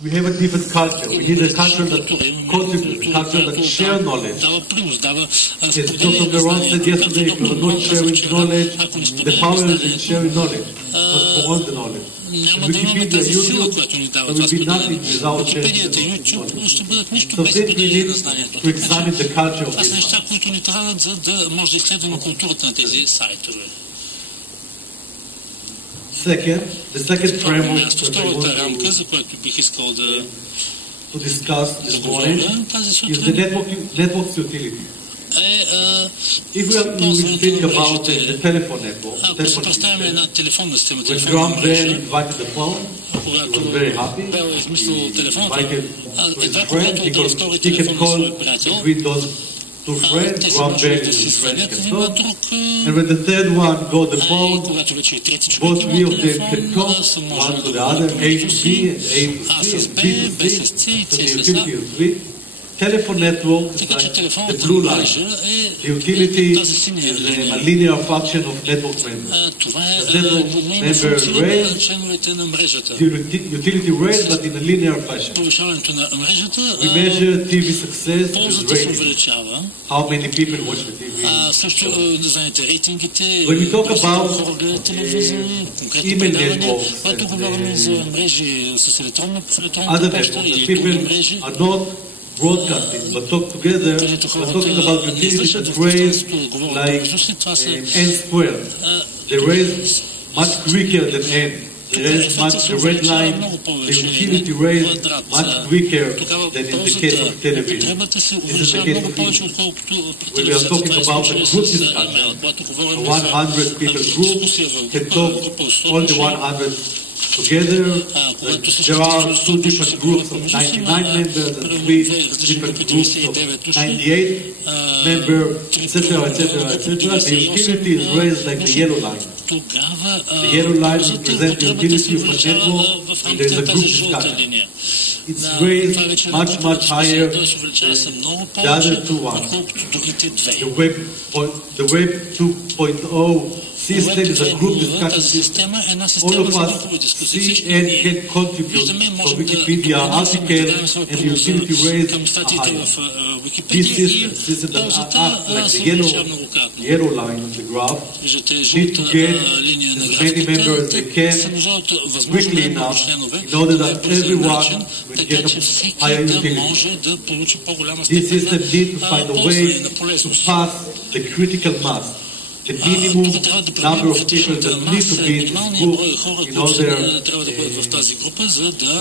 We have a different culture. We need a culture that contributes, a culture that share knowledge. As Dr. Meron said yesterday, if you are not sharing knowledge, the power is in sharing knowledge, not for all the knowledge. Wikipedia, YouTube, there will be nothing without sharing knowledge. So then we need to examine the culture of this. Second, the second framework that I want to discuss this morning is the network's utility. If we think about the telephone network, when Graham Bell invited the phone, he was very happy. He invited to his friend, he can call between those two friends, Graham Bell and his friend can talk. And when the third one got the phone, both three of them can talk, one to the other, A to B and A to C and B to C, so the utility of three. Telephone network is like the blue line. The utility is a linear function of network member. The network member raised, the utility raised, but in a linear fashion. We measure TV success with ratings. How many people watch the TV? When we talk about email networks and other networks, people are not broadcasting, but talk together, we're talking about utilities that raise like n squared. They raise much quicker than n. They raise much, the red line, the utility raised much quicker than in the case of television. This is the case of English. When we are talking about a group discussion, a 100 people group can talk all the 100 together. There are two different groups of 99 members and three different groups of 98 members, etc., etc., etc. The utility is raised like the yellow line. The yellow line represents the utility of a network when there is a group discussion. It's raised much, much higher than the other two ones. The Web 2.0 system is a group discussion system. All of us see and can contribute for Wikipedia article and the utility raised are higher. These systems that act like the yellow line on the graph need to get as many members as they can quickly enough in order that everyone will get a higher utility. This system needs to find a way to pass the critical mass, the minimum number of people that need to be in this group in order to have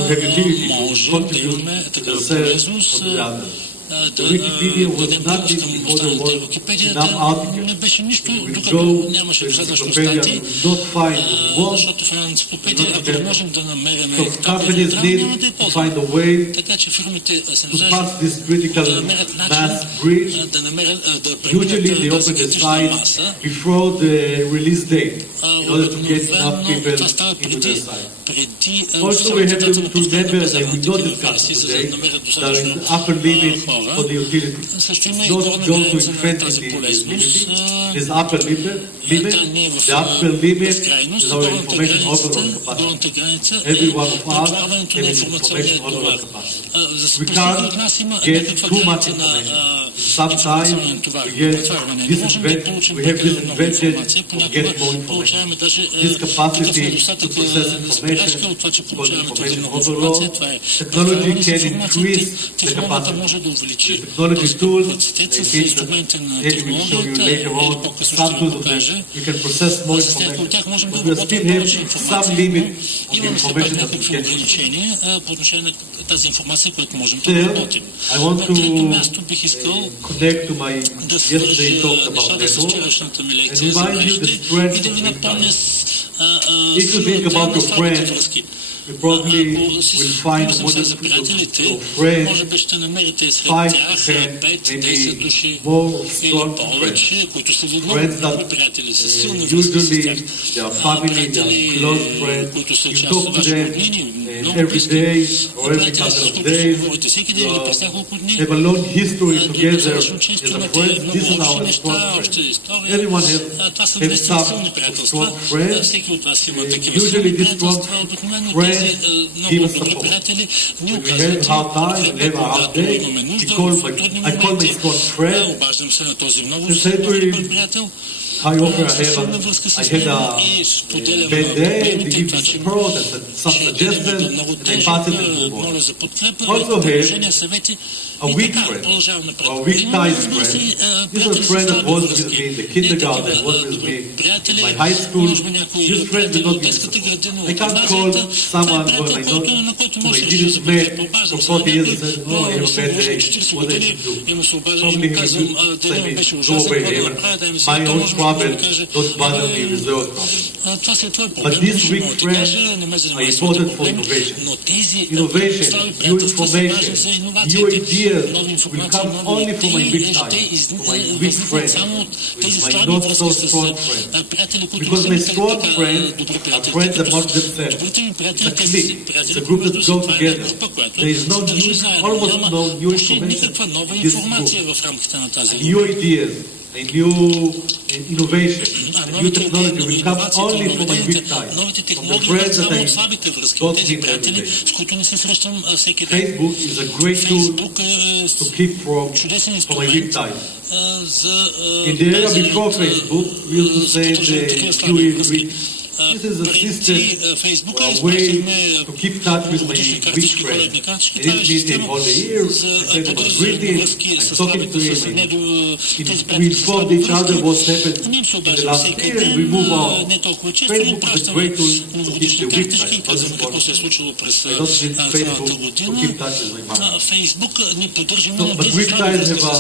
utility to contribute to the sales of the others. The Wikipedia was nothing before there was enough articles. We would go to the Encyclopedia and we would not find what we want. So companies need to find a way to pass this critical mass bridge. Usually they open the site before the release date in order to get enough people into their site. Also we have to remember that we don't discuss today that there is an upper limit for the utility. It's not going to invent the utility. There's upper limit. The upper limit is our information overload capacity. Every one of us has information overload capacity. We can't get too much information. Sometimes we have this advantage of getting more information. This capacity to process information, called information overload, technology can increase the capacity. The technology tools, they think that Eddie will show you later on, some tools of them, you can process more information. But we still have some limit on the information that we get. Third, I want to connect to my yesterday talk about network and remind you the strength of network. If you think about your friends, you probably will find one of your friends, 5, 10, maybe more strong friends. Friends that usually they are family, they are close friends. You talk to them every day or every couple of days. Have a long history together as a friend. This is our strong friend. Everyone has some strong friends. Usually this strong friend give us support. When we have a hard time, we have a hard day, I call my strong friend and say to him, I had a bad day, they give me support and some suggestions, and I pass it and move on. Also have a weak friend, or a weak ties friend. This is a friend that was with me in the kindergarten, was with me in my high school. This friend will not give me support. I can't call someone whom I didn't meet for 40 years and say, oh, I have a bad day, what I should do. Probably he will say me, go away, my own problem, don't bother me with your problem. But these weak friends are important for innovation. Innovation, new information, new ideas will come only from my weak time, from my weak friend, with my not so strong friend. Because my strong friend are friends among themselves. It's a clique, it's a group that goes together. There is no new, almost no new information in this group. New ideas, a new innovation, a new technology will come only from my weak time, from the friends that I don't meet every day. Facebook is a great tool to keep from my weak time. In the era before Facebook, we used to say the QE. This is a system, a way to keep touch with my weak friend. I didn't meet him all the years. I said I'm greeting, I'm talking to him. We informed each other what happened in the last year and we move on. Facebook is a great tool to keep the weak side. I don't need Facebook to keep touch with my mom. But weak sides have a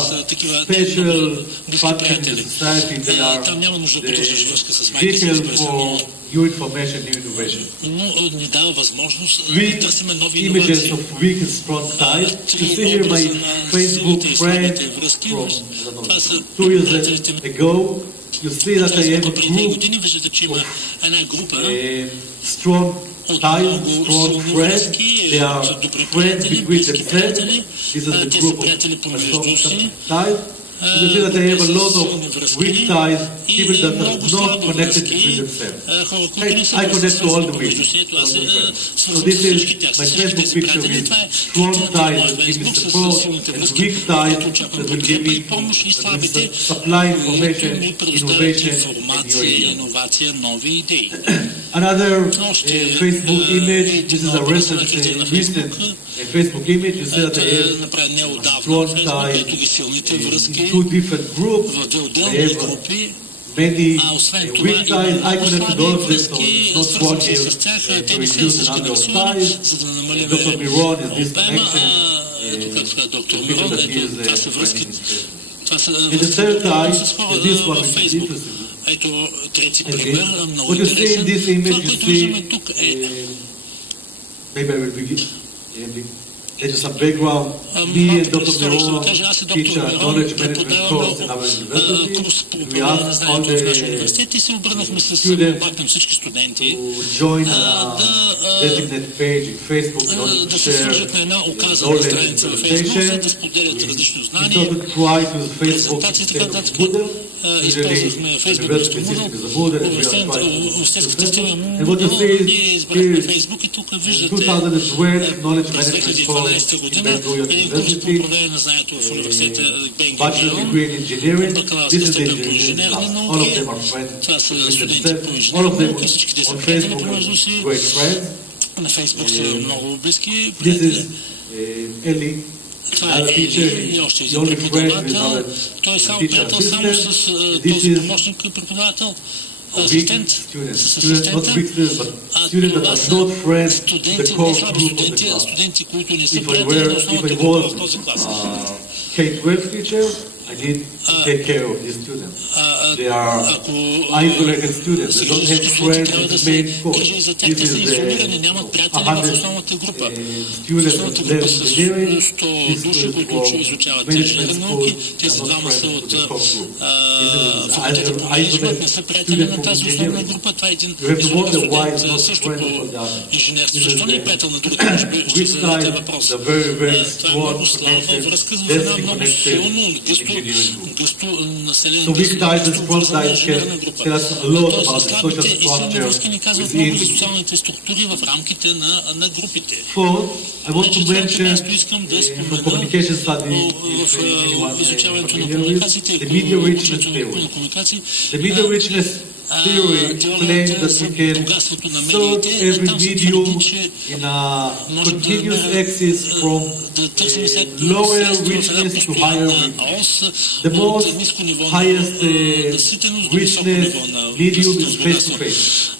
special function in society. They are the vehicle for new information, new innovation. Weak images of weak and strong sides. You see here my Facebook friend from 2 years ago. You see that I have a group of strong ties, strong friends. They are friends between themselves. This is the group of strong ties. You see that I have a lot of weak ties, people that are not connected between themselves. I connect to all the weak. So this is my Facebook picture with strong ties that give me support and weak ties that will give me supply information, innovation, and new ideas. Another Facebook image, this is a recent Facebook image. You see that I have strong ties. Two different groups. They have many weak ties. I connected all of them, so it's not one here to reduce the number of ties. Dr. Miron is this connection. People that he is and the third tie is this one, which is interesting. What you see in this image, you see, maybe I will begin. There is some background. Me and Dr. Miron teach a knowledge management course in our university. We asked all the students to join a designated page in Facebook in order to share knowledge and presentation. We thought to try to use Facebook instead of Moodle. Usually, university system is a Moodle and we are trying to use Facebook. And what you see is here is 2012 knowledge management course in Ben-Gurion University, bachelor degree in engineering. This is the engineering class. All of them are friends with themselves. All of them on Facebook are great friends. This is Eli, our teacher, the only friend with our teacher assistant. This is weak students, not weak students, but students that are not friends to the core group of the class. If I was a K-12 teacher, I need to take care of these students. They are isolated students. They don't have friends in the main course. This is 100 students that learn engineering. This is for management school. They are not friends with the top group. This is an isolated student from engineering. You have to wonder why it's not friends for the other. This is which side the very, very strong connection, densely connected engineering group. So weak ties and strong ties can tell us a lot about the social structure within the group. Fourth, I want to mention from communication study, if anyone is familiar with, the media richness theory. The media richness theory claims that we can sort every medium in a continuous axis from lower richness to higher richness. The most highest richness medium is face-to-face.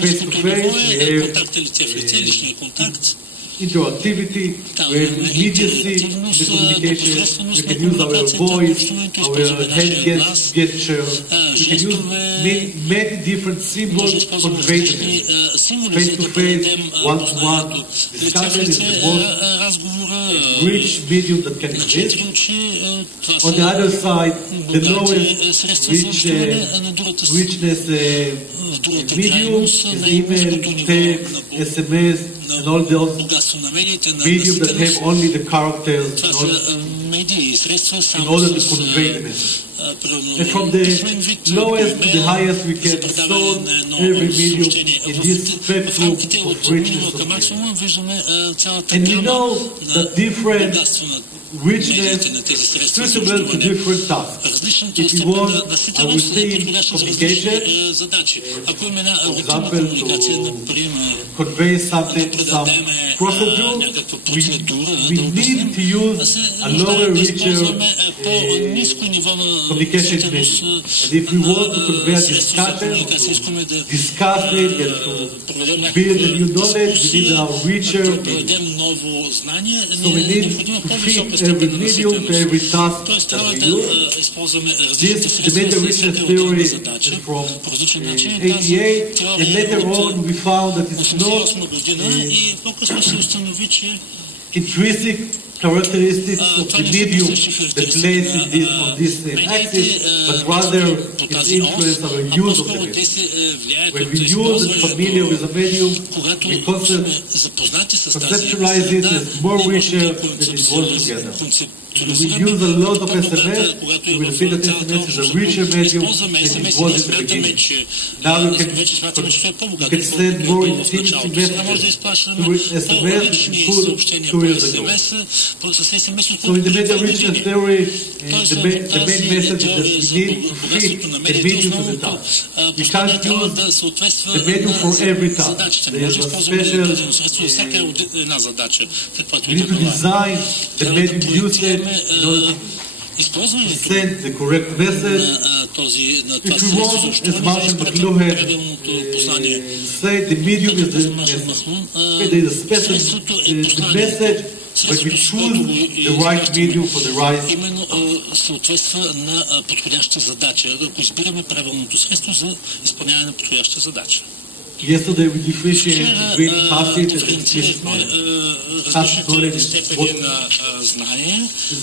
Face-to-face we have interactivity, we have immediacy in the communication, we can use our voice, our hand gesture, we can use many different symbols for conveying. Face-to-face, one-to-one discussion is the most rich medium that can exist. On the other side, the lowest richness medium is email, text, SMS, and all those mediums that have only the characters in order to convey the message. And from the lowest to the highest, we can sort every medium in this spectrum of richness of meaning. And we know that different richness suitable to different tasks. If you want, I will say in communication, for example, to convey something, some procedure, we need to use a lower, richer communication medium. And if we want to convey a discussion, to discuss it and to build a new knowledge, we need a richer medium. So we need to fit every medium to every task that we use. The media richness theory is from 88, and later on we found that it's not intrinsic characteristics of the medium that plays on this axis, but rather its influence our use of the medium. When we use and familiar with a medium, we conceptualize it as more richer than it was together. When we use a lot of SMS, we will see that SMS is a richer medium than it was in the beginning. Now we can send more intimate messages through SMS than 2 years ago. So in the media richness theory, the main message is that we need to fit the medium to the task. We can't use the medium for every task. There is a special, we need to design the medium usage in order to send the correct message. If we want, as Marshall McLuhan say, the medium is the message. There is a special message. When we choose the right medium for the right. Именно съответства на подходяща задача, ако избираме правилното средство за изпълняване на подходяща задача. Yesterday we differentiated between tacit and explicit knowledge. Tacit knowledge is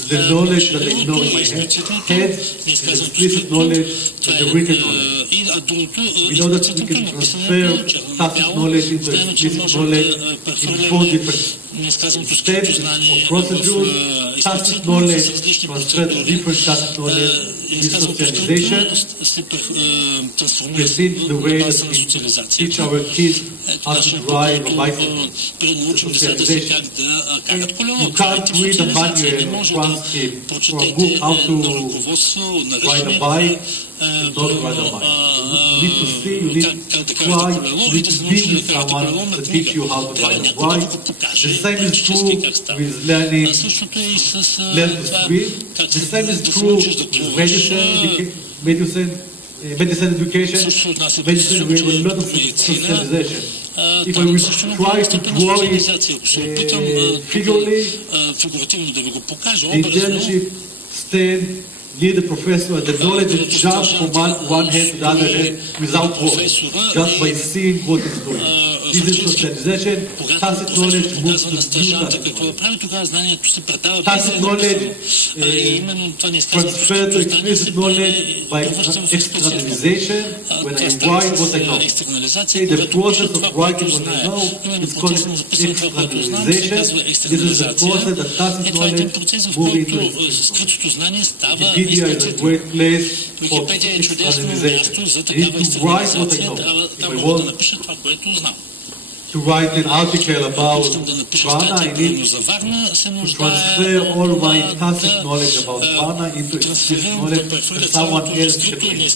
the knowledge that I know in my head, and explicit knowledge and the written knowledge. We know that we can transfer tacit knowledge into explicit knowledge in 4 different steps or procedures. Tacit knowledge transferred to different tacit knowledge is socialization. We see the way that we teach our kids how to drive a bicycle. Socialization. You can't read a manual transcript from a book how to ride a bike and not ride a bike. You need to see, you need to try, you need to be with someone to teach you how to ride a bike. The same is true with learning, learn to swim. The same is true with medicine education. Medicine, we have a lot of socialization. If I will try to draw it figuratively, the internship stand near the professor, and the knowledge is jumped from one hand to the other hand without words, just by seeing what he's doing. This is socialization. Tacit knowledge moves to new tacit knowledge. Transfer to explicit knowledge by externalization. When I write what I know, the process of writing what I know is called externalization. This is the process that tacit knowledge moves into explicit. Wikipedia is a great place for externalization. I need to write what I know. If I want to write an article about Varna, I need to transfer all my tacit knowledge about Varna into explicit knowledge that someone else can read. And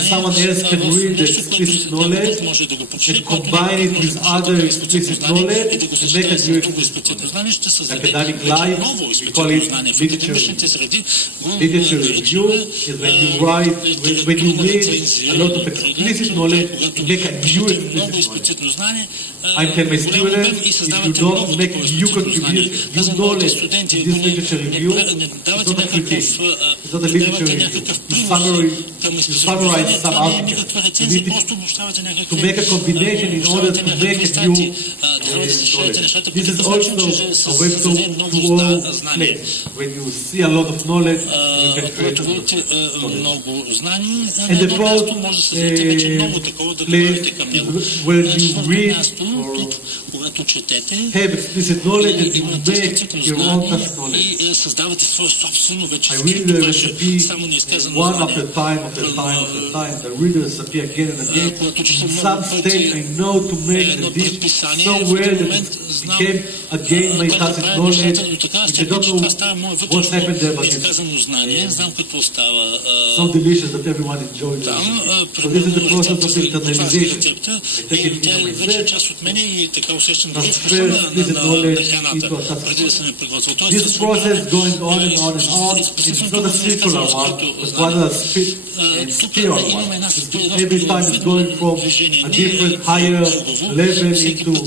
someone else can read the explicit knowledge and combine it with other explicit knowledge and make a new explicit knowledge. Academic life, we call it literature review. Literature review is when you write, when you read a lot of explicit knowledge to make a new explicit knowledge. I tell my students, if you don't make new contribution, new knowledge in this literature review, it's not a critique, it's not a literature review. You summarize some articles. You need to make a combination in order to make a new knowledge. This is also a way to all play. When you see a lot of knowledge, you can create a knowledge. And the fourth place where you read have explicit knowledge and you make your own tacit knowledge. I read the recipe one after time. The readers appear again and again. In some stage I know to make the dish so well that it became again my tacit knowledge, which I don't know what's happened there, but it's so delicious that everyone enjoys it. So this is the process of internalization. I take it into myself. Transfer explicit knowledge into a tacit knowledge. This process going on and on and on. It's not a circular one, but rather a spiral one. Every time it's going from a different higher level into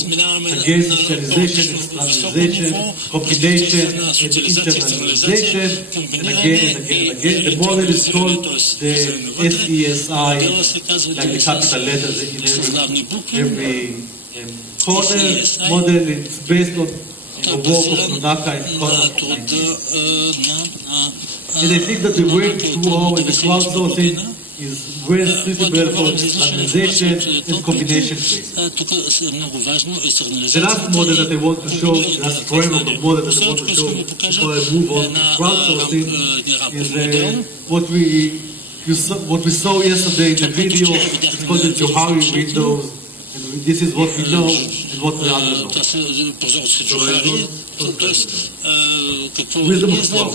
again socialization, externalization, combination, and internalization, and again and again and again. The model is called the SESI, like the capital letters in every corner model. It's based on the work of Nonaka and Konrad. And I think that the way through and the crowdsourcing is very suitable for externalization and combination phase. The last model that I want to show, the last framework of model that I want to show before I move on to crowdsourcing is what we saw yesterday in the video. It's called the Johari windows. This is what we know and what we others know. Wisdom of crowd.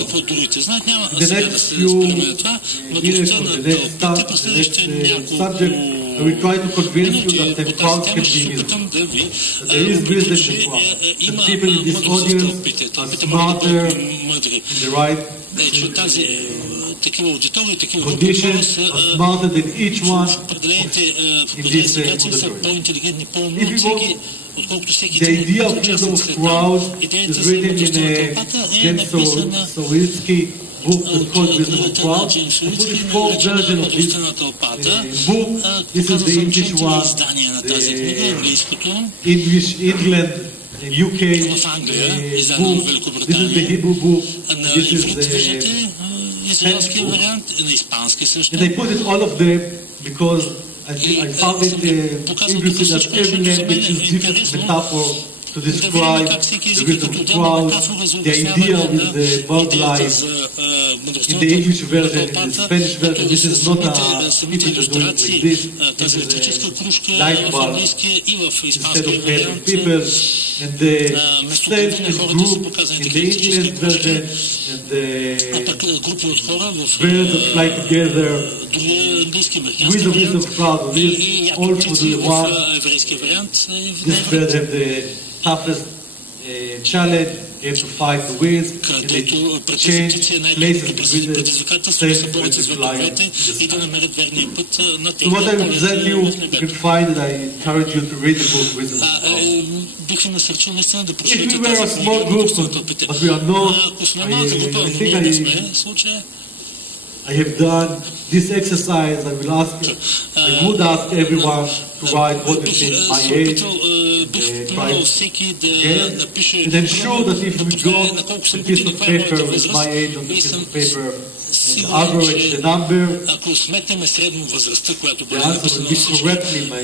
The next few minutes of the next subject, we try to convince you that the crowd can be visible. That there is business in crowd. The people in this audience are smarter in the right conditions, are smarter than each one in this auditorium. If you want, the idea of wisdom of crowd is written in a James Soritsky book that's called Wisdom of Crowd. I put a full version of this book. This is the English one, the English England, UK book. This is the Hebrew book. This is the and I put it all of them because I found it interesting that every language is different metaphor to describe the wisdom of crowd, the idea with the bird life. In the English version, in the Spanish version, this is not a people that do it like this. This is a light bulb instead of head of people. And the self and group in the English version, and the birds that fly together with the wisdom of crowd. This all for the one. This bird have the toughest challenge, they have to fight the winds, and където they change предизвикателите places най-голямото with the предизвикателство да се борят с ветровете и да намерят верния път на So what I техния would tell you, полет в you небето. can find that I encourage you to read the book Wisdom of God. Бих ви насърчил наистина да If прочетете we were a тази small книга, group, да стълпите. but we are not, Ако сме малка група, I но think ние не сме в случая, I have done this exercise. I will ask, I would ask everyone to write what they think my age. бих помолил всеки да напише And I'm sure that if we got на колко a съм piece години, of каква е моята paper with възраст, my age on the и piece съм of paper, сигурен, average the че number, ако сметнем средно възрастта, която the бъде answer написана will be на всички, correctly my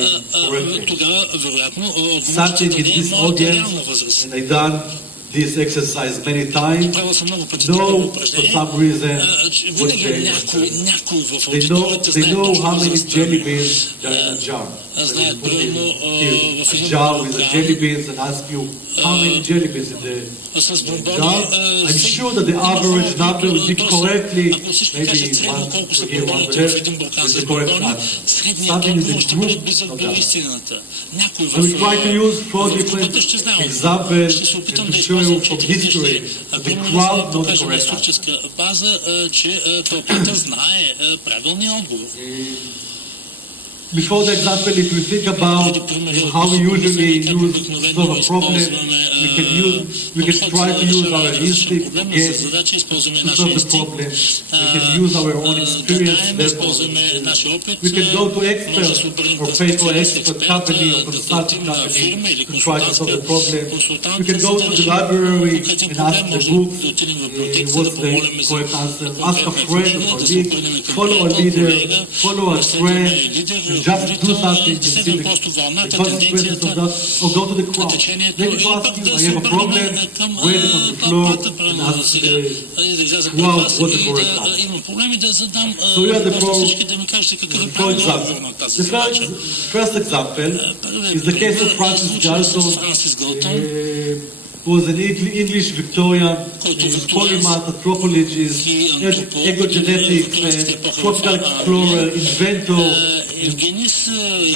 тогава вероятно отговорът something ще in даде this моята реална audience, възраст. and I done this exercise many times. Правил съм много пъти това No, for упражнение. some reason, Винаги някой в аудиторията they знае know точно how many възрастта. jelly beans there are in a jar. Знаят, примерно, в A един jar with the програм, jelly beans and ask you how many jelly beans in the с бомбони, jar. I'm sure that the average number will be correctly, ако всички maybe кажат средно колко са one here, one бомбоните в there, един буркан with с the correct бомбони, answer. средният Something is отговор a ще бъде group близък of до that. истината. Някой I will try to use four в different групата ще знае. examples Ще се опитам and да to show използвам you from 4 history различни that the примери, за crowd да knows the покажем на correct answer. историческа база, че тълпата знае правилния отговор. Before the example, if you think about how we usually use solve a problem, we can try to use our instinct to get to solve the problem. We can use our own experience. Therefore, we can go to experts or pay for an expert company or consulting company to try to solve the problem. We can go to the library and ask the books what's the correct answer. Ask a friend or colleague. Follow a leader. Follow a trend. Just do something to see the consequences of that, or go to the crowd. Then you ask you, I have a problem, wait on the floor, and ask the crowd what the correct answer. So here are the four examples. The first example is the case of Francis Galton, who was an English Victorian, polymath, anthropologist, egogenetics, tropical explorer, inventor,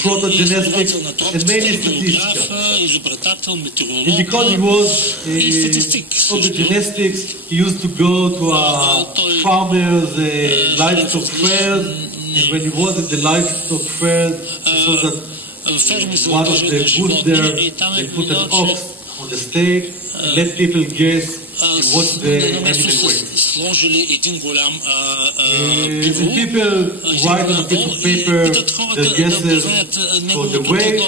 protogenetics, and mainly statistician. And because he was of the genetics, he used to go to farmers' livestock fairs, and when he was at the livestock fairs, he saw that one of the booths there, they put an ox on the stake and let people guess what the animal weighs. And people write on a piece of paper the guesses for the weight,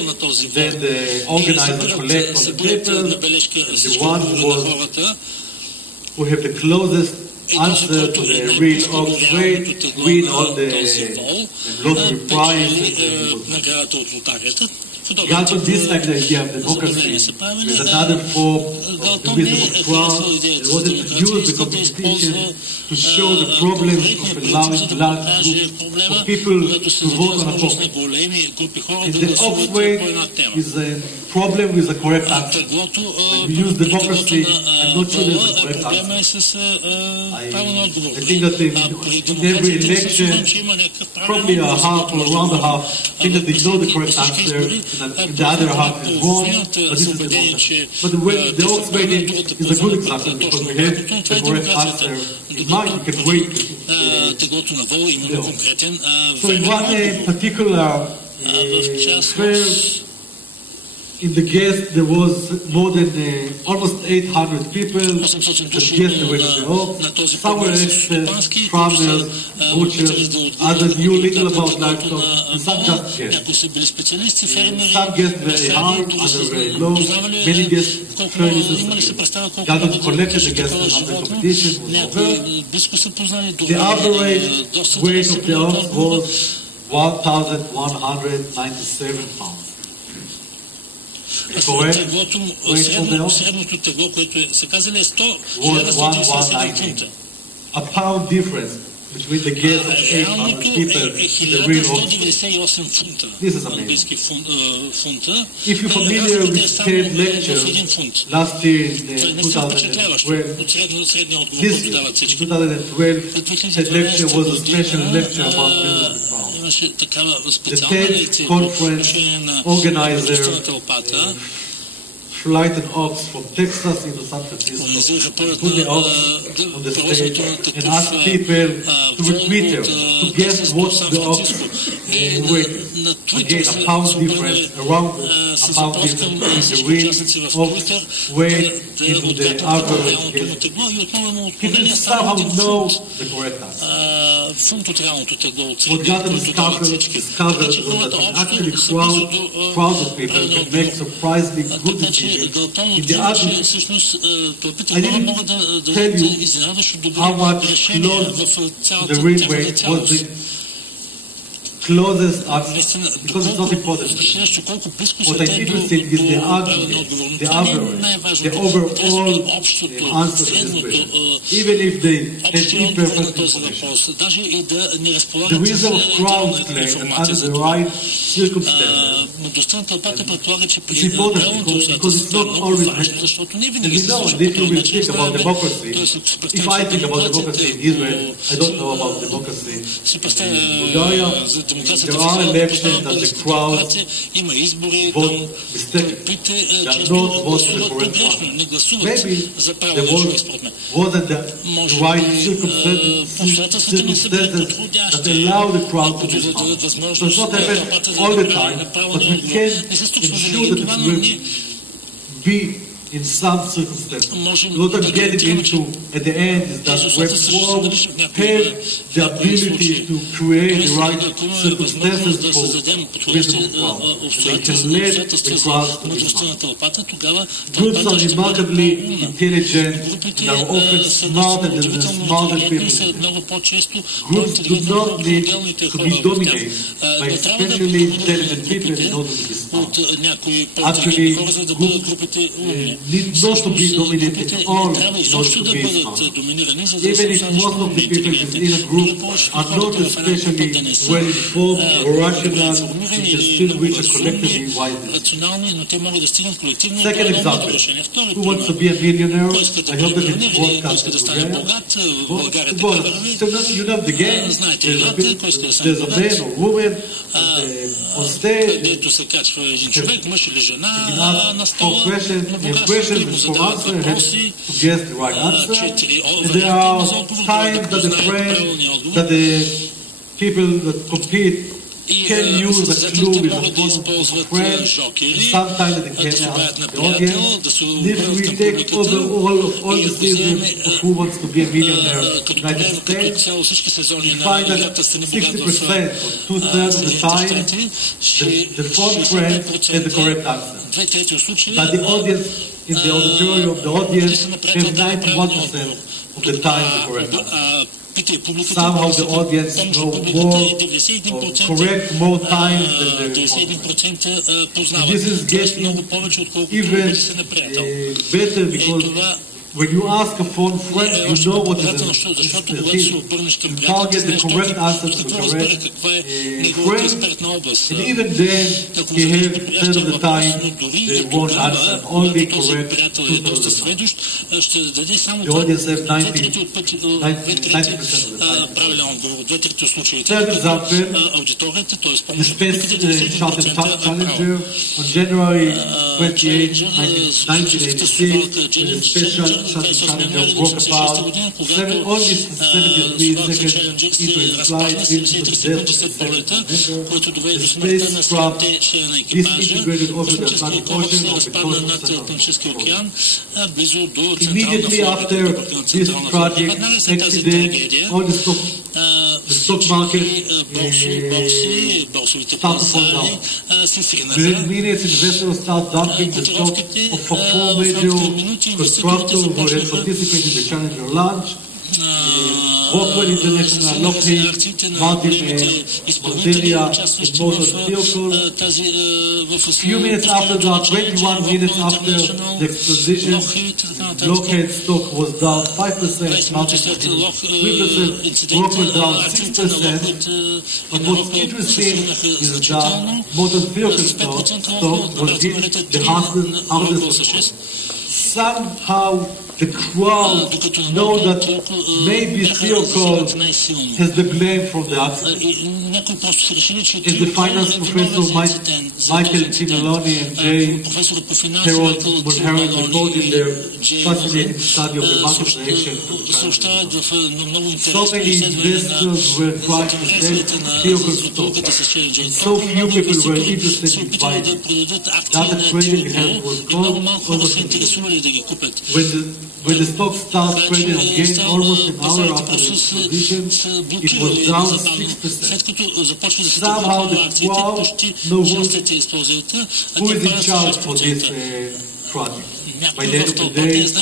then the organizer collects on the paper, and the one who have the closest answer to the real ox weight win all the lottery prize and Galton disliked the idea of democracy with another form of the wisdom of crowd and wanted to use the competition to show the problems of allowing large groups of people to vote on a topic. And the ox weight is a problem with the correct answer. When we use democracy, I'm not sure there's a correct answer. I think that in every election, probably a half or around a half, I think that they know the correct answer, and the other half is wrong, but this is the wrong. But the ox weighting is a good example because we have the correct answer in mind. We can weight So in one particular fair, in the guest there was more than almost 800 people that guessed the weight of the ox. Some were experts, farmers, butchers, others knew little about livestock, and some just guessed. Some guessed very high, others very low. Many guessed fairly successful. Galton collected the guesses after competition was over. The average weight of the ox was 1,197 pounds. Средното тегло, което се казали е 197 фунта. A pound difference between the guess of 800 people and the real ox. This is amazing. If you're familiar with TED lectures, last year in 2012, this year, in 2012, TED lecture was a special lecture about business and the TED conference organizer flight an ox from Texas into San Francisco, put the ox on the stage and ask people to repeat them, to guess what the ox weighs. Again, a pound difference, around a pound difference in the real ox weight into the average guess. People somehow know the correct answer. What got them discovered was that actually crowd of people can make surprisingly good decisions. In the other, I didn't tell you how much close to the real weight was the closest answer, because it's not important. What I'm interested in is the aggregate, the average, the overall answer to this question, even if they have imperfect information. The reason of crowds claim that under the right circumstances is important because it's not always happening. And we know, and if you will think about democracy, if I think about democracy in Israel, I don't know about democracy in Bulgaria. There are elections that the crowd vote mistakenly. They are not voting the correct one. Maybe there wasn't the right circumstances that allow the crowd to be found. So it's not happening all the time, but we can ensure that it will be in some circumstances. What I'm getting into at the end is that when Web have the ability to create the right circumstances for reasonable crowd, they can let the crowd to be found. Groups are remarkably intelligent and are often smarter than the smarter people. Groups do not need to be dominated by especially intelligent people in order to be smart. Actually, groups need not to be dominated at all in order to be smart. Even if most of the people within a group are not especially well informed or rational, they can still reach a collectively wise decision. Second example, who wants to be a millionaire? I hope that it's broadcast in Bulgaria. So you know the game, there's a man or woman on stage, for questions for answer, have to guess the right answer. And there are times that the people that compete can use a clue with a phone of friends. Sometimes they can ask the audience. If we take all the seasons of Who Wants to Be a Millionaire in the United States, we find that 60% or two-thirds of the time, the phone friend has the correct answer. But the audience, in the auditorium, the audience have 91% of the time the correct answer. Somehow the audience know more or correct more times than the opponent. This is getting even better because when you ask a phone friend, you know what is the expertise. You target the correct answer to the correct friend, and even then, he has third of the time the wrong answer, only correct two-thirds of the time. The audience has 90% of the time. Third example, the Space Shuttle Challenger on January 28, 1986, in the Space Shuttle Challenger broke about only 73 seconds into its flight into the death of the spacecraft disintegrated over the Atlantic Ocean of the coast of Central. Immediately after this tragic accident, all the stock market started to fall down. Within minutes, investors start dumping the stock of four major constructors who had participated in the Challenger launch. Rockwell International, Lockheed, Martin, Australia, and Motor Vehicle. A few minutes after that, 21 minutes after the explosion, Lockheed stock was down 5%, Martin 3%, Rockwell down 6%. But what's interesting is that Motor Vehicle stock was hit the hardest. Somehow the crowd know that maybe Theocol has the blame from the accident. As the finance professor Michael Cimeloni and Jay Harold reported their fascinating study of the market reaction to the Chinese. So many investors were trying to sell Theocol stock. So few people were interested in buying it. Data trading help was called almost immediately. When the stock started trading again almost an hour after the position, it was down 6%. Somehow the crowd knows who is in charge for this project. By the end of the day, it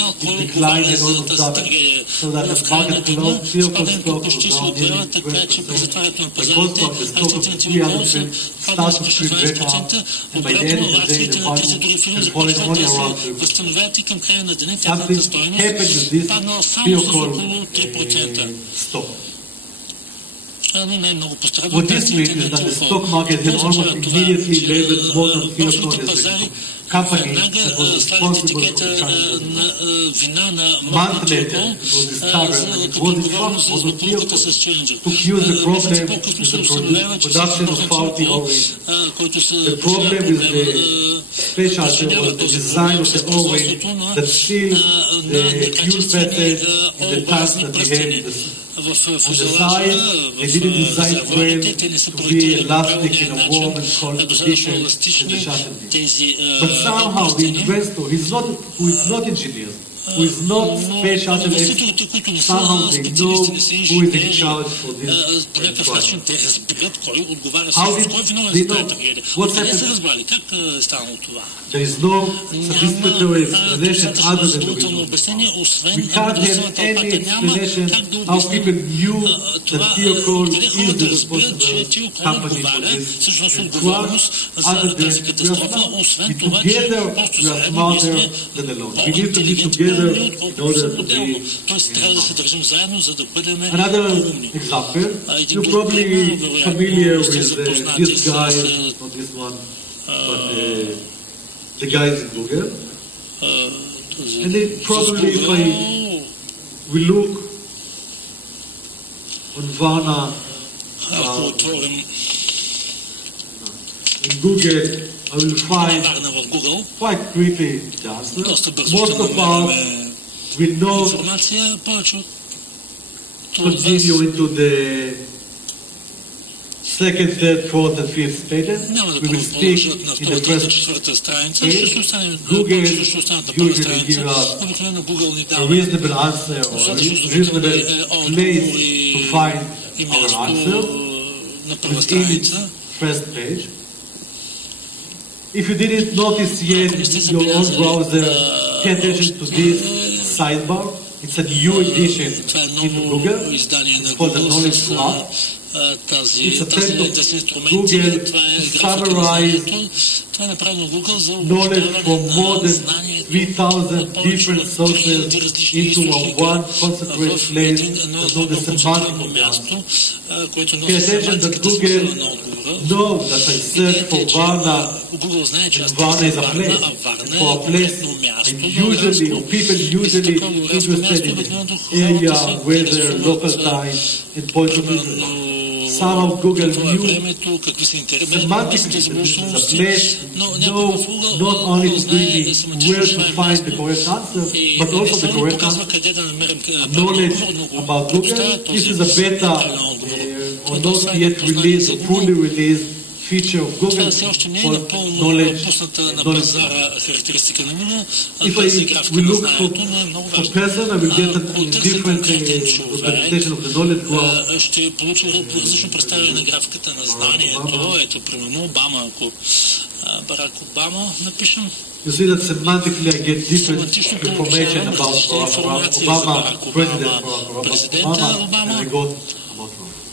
declined and almost doubled. So that the market closed, Theocol stock was down nearly 20%. By post-stock, the stock of 300% started to trade back up, and by the end of the day, the market was falling only around 3%. Something happened with this Theocol stock. What this means is that the stock market has almost immediately labeled modern Theocol as a company that was responsible for the Chinese. Months later, it was discovered that it was in fact also Theocol who used the problem in the production of faulty O-rings. The problem is the specialty or the design of the O-ring that seals the fuel passage in the tanks that they have in the sea. On the side, they didn't design frame to be elastic in a warm and cold condition in the shuttle. But somehow the investor, who is not engineer, who is not space shuttle expert, somehow they know who is in charge for this project. How did they know? What happened? There is no satisfactory explanation other than the result. We can't have any explanation how people knew that Theocol is the responsible company for this and crowd other than together we are smarter than alone. We need to be together in order to be Another example, you're probably familiar with this guy, not this one, but the guys in Google. And then probably if we look on Varna in Google, I will find quite quickly the answer. Most of us will not continue into the second, third, fourth, and fifth pages. We will stick in the first page. Google usually gives us a reasonable answer or a reasonable place to find our answer within its first page. If you didn't notice yet in your own browser, pay attention to this sidebar. It's a new addition in Google. It's called the Knowledge Graph. It's a attempt of Google to summarize knowledge from more than 3,000 different sources into one concentrated place to know the semantic of the answer. Pay attention that Google knows that I search for Varna, and Varna is a place. And for a place, people usually interested in area, weather, local time, and point of interest. Somehow Google knew semantically that this is a place, not only to bring me where to find the correct answer, but also the correct answer. Knowledge about Google, this is a beta or not yet released or fully released feature of Google called knowledge. If we look for person, I will get a different representation of the knowledge graph. Ще получи различно представяне на графиката на знанието. Ето, примерно, Обама, ако Барак Обама напишем. You see that semantically I get different information about Obama, President Obama, and I got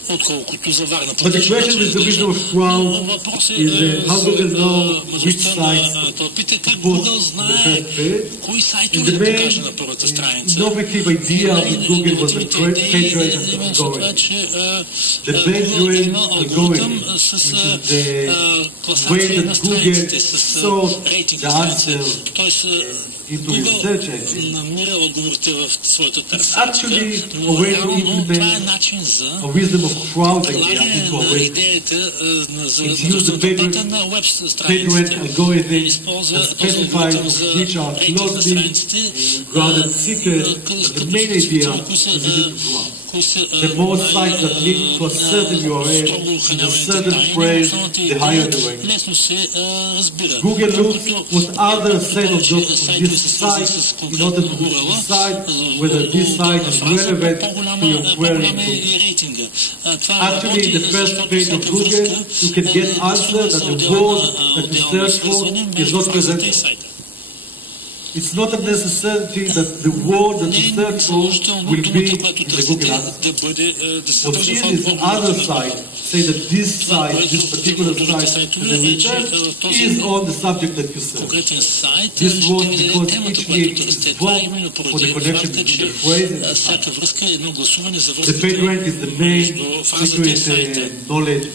отколкото за Варна. But the question with the vision of crowd is how Google know which site to put on the first page. And the main innovative idea with Google was the page rate algorithm. The page rate algorithm, which is the way that Google sorts the answers into research engine, намира отговорите в своята търсачка, actually a но way to реално това е implement начин за a wisdom of crowd idea влагане into a на web. идеята за It uses the резултата на веб PageRank страниците. algorithm Използва that този specifies алгоритъм of за which are рейтинг на closely страниците, grounded secret, but the main idea is in the ground. The more sites that link to a certain URL in a certain phrase, the higher the rank. лесно се разбира. Google looks what other set of jobs on this site in order to decide whether this site is relevant to your query. Actually, in the first page of Google, you can get answer that the word that you search for is not presented. It's not a necessity that the word that you search for will be in the Google answer. What is the other side say that this site, this particular site, the research is on the subject that you search. This was because each link is both for the connection between the phrase and the site. The PageRank is the main secret knowledge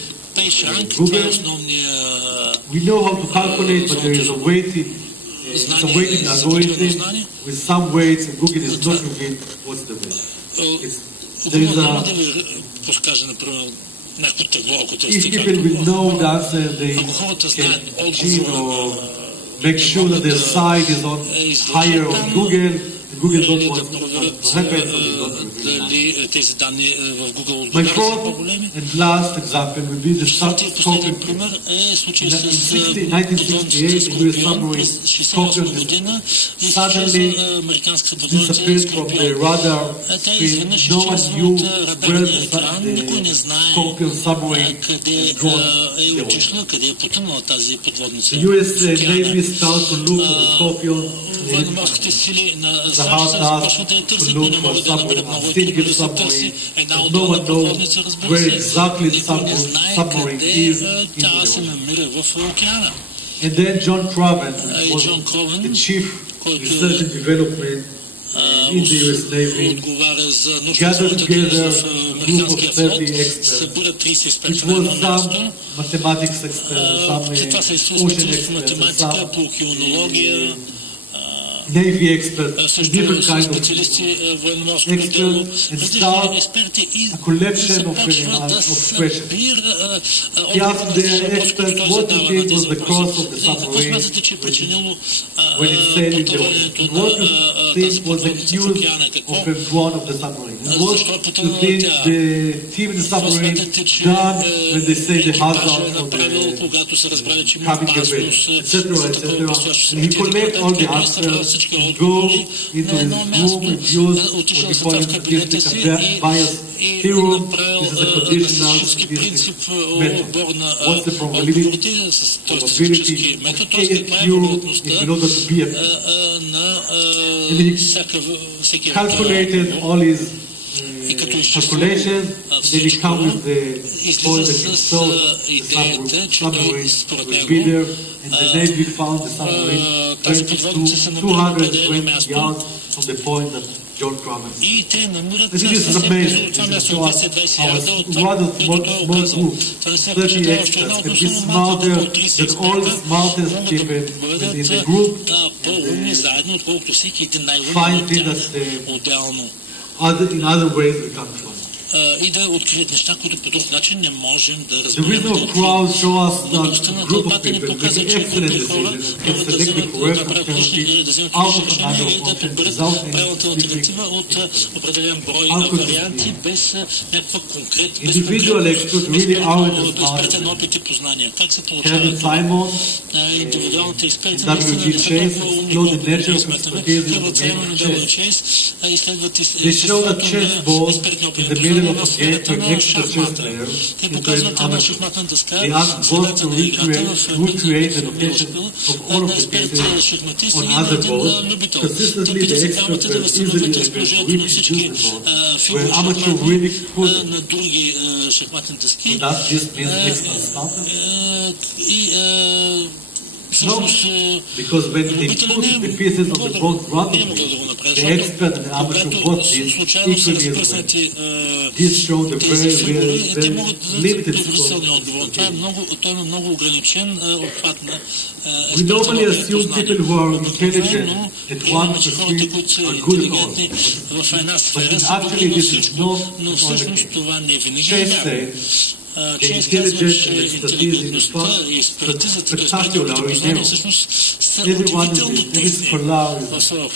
in Google. We know how to calculate, but there is a weighting algorithm with some weights, and Google is not revealed what's the weight. There is if people will know the answer, they can cheat or make sure that their site is on higher on Google. Google don't want to happen, so they don't reveal тези данни в Google My fourth and last example will be the Scorpion. е случай с 1968, the US submarine Scorpion suddenly disappeared from the radar screen. No one knew where the Scorpion submarine had gone. The US Navy started to look for the Scorpion. Военноморските сили на САЩ започват да търсят, но не могат да намерят много трудно да се търси една отделна подводница, разбира се, никой не знае къде тя се намира в океана. And then John Craven, the chief research and development in the US Navy, gathered together a group of 30 experts, which was some mathematics experts, some ocean experts, some Navy experts, different kinds of experts, and start a collection of questions. He asked the experts what do you think was the cause of the submarine when it sailed in the ocean. What do you think was the fuel of the run of the submarine? And what do you think the team in the submarine done when they say the hazard of the coming event, etc., etc. And he collected all the answers. Go into his room and use what we call statistical bias theorem. This is a conditional statistical method. What's the probability of KFU in order to be a and he calculated all his calculations, then he come with the point that he saw the submarine will be there, and the Navy found the submarine 220 yards from the point that John Craven. I think this is amazing. So one of small group, 30 experts, can be smarter than all the smartest people within the group, finding that in other ways we can't find. И да открият неща, които по друг начин не можем да разберем. Резултатите ни показват, че групи хора могат да вземат различни или да вземат различни решения и да подберат правилната алтернатива от определен брой варианти без някаква конкретна, без експертен опит и познания. Как се получава това? Индивидуалните експерти на Храбър Саймон и W. Чейз изследват експертни опити в сферата на шахмата. Те показват една шахматна дъска, средата на играта в една експерт шахматист и един любител. Те питат се двамата да възстановят разположението на всички фигури на други шахматни дъски. И No, because when they put the pieces of the board randomly, the expert and the amateur both did equally as well. This showed the very limited scope. We normally assume people who are intelligent at one pursuit are good at all. But actually this is not the case. The intelligence and expertise in the front, spectacular or narrow. Everyone is every scholar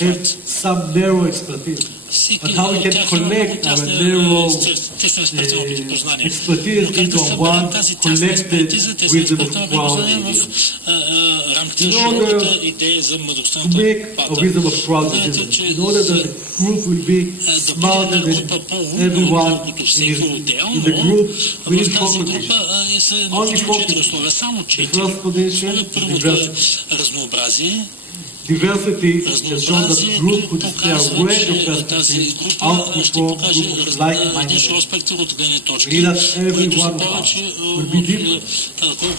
has some narrow expertise. But how we can connect our narrow expertise into one collected wisdom of crowd idea. In order to make a wisdom of crowd idea, in order that the group will be smarter than everyone in the group, we need four conditions. Only four conditions. The first condition is diversity. Diversity has shown that group could display a range of perspectives outperform group of like-minded. We need that every one of us will be different.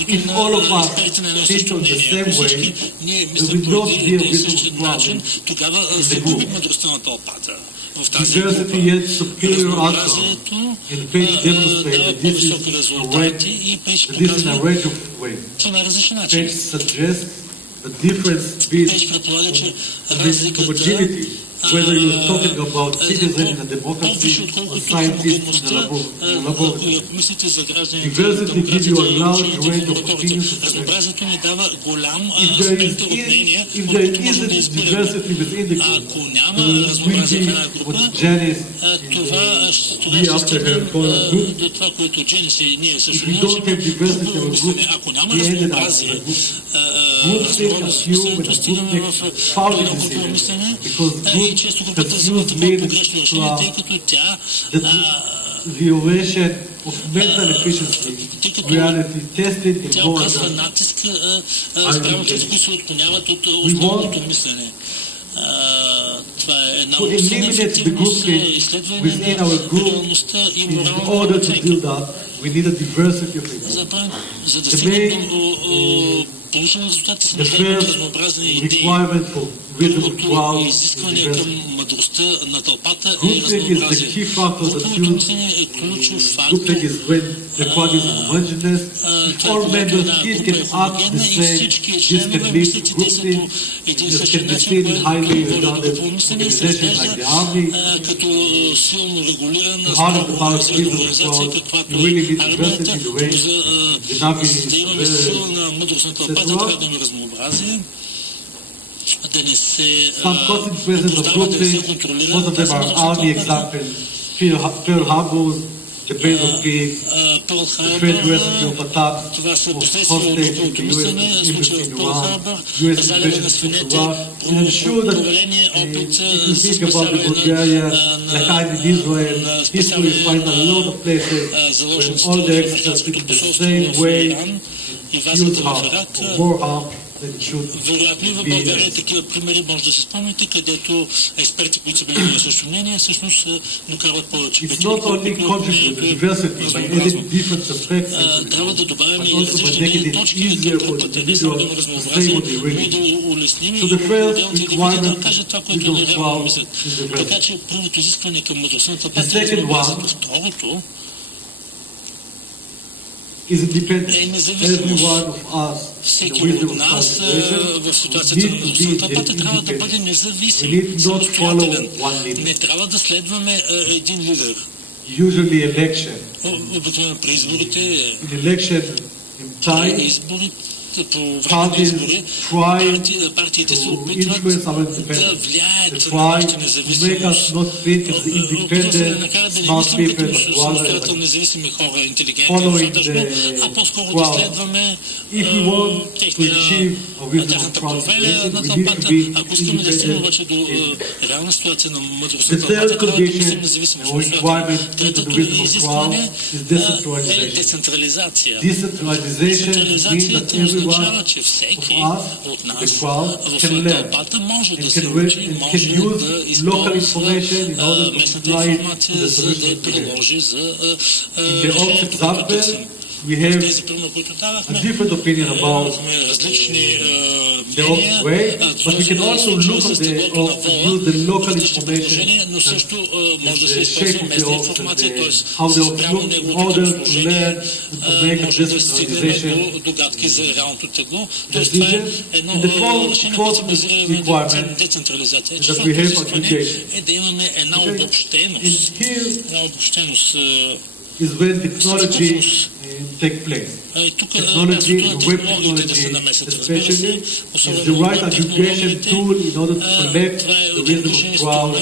If all of us think on the same way, there will not be a wisdom problem in the group. Diversity yet superior outcome, and the page demonstrates that this is a range of ways. Page suggests the difference between homogeneity, whether you're talking about citizens in a democracy or scientists in a laboratory. Diversity gives you a large range of opinions and suggestions. If there isn't diversity within the group, there will be what Janice we after her call a group. If we don't have diversity in a group, we ended up in a group. Groups think assume and a group makes foul decisions because groups confuse leadership that violation of mental efficiency, reality tested in more than we want to eliminate the grouping within our group. In order to do that, we need a diversity of ideas. The first requirement for wisdom of crowd is diversity. Groupthink is the key factor that fuels groupthink is when the crowd is homogeneous. If all members each can act the same, this can lead to groupthink. This can be seen in highly regarded organizations like the army. To harness the power of wisdom of crowd, you really need diversity the way the Navi some consequences of groupthink, most of them are army examples, Pearl Harbor, the Bay of Peace, the failed recipe of attacks of hostage in the U.S. embassy in Iran, U.S. invasion in Iraq. And I'm sure that if you think about the Bulgaria, the time in Israel, history find a lot of places where all the experts think the same way, use harm or more harm. Вероятно в България такива примери може да се спомните, където експерти, които са били на същото мнение, всъщност докарват повече печели. Трябва да добавяме и различни гледни точки към групата, не само да има разнообразие, но и да улесним и отделните групи да кажат това, което не вярвам мислят. Така че първото изискване към мъдростта на тълпата е разнообразието. Второто is independent. Every one of us, всеки от нас в ситуацията на мъдростта трябва да бъде независим, самостоятелен. Не трябва да следваме един лидер. Usually election. Обикновено при изборите, по време на избори, партиите се опитват да влияят на нашата независимост. Опитват се да накарат да не мислим като самостоятелно независими хора, интелигентни, достатъчно, а по-скоро да следваме тяхната повеля на тълпата. Ако искаме да стигнем обаче до реална ситуация на мъдрост на тълпата, трябва да мислим независимо. Третото изискване е децентрализация. Децентрализацията означава, че всеки от нас в тълпата може да се учи, може да използва местната информация, за да я приложи за решението, което търсим. we have тези примери, които a давахме, different opinion about различни the мнения, way, but we can also look at use the local information, но също може да се the използва shape of the местна ox, информация, т.е. how they спрямо look in неговото order to разположение, learn to make a може да стигнем personalization до догадки за реалното тегло. Тоест това е едно решение, което се базира на децентрализация. Четвърто изискване е да имаме една обобщеност. Една обобщеност is when technology take place. Technology, web technology especially, is the right aggregation tool in order to collect the wisdom of crowd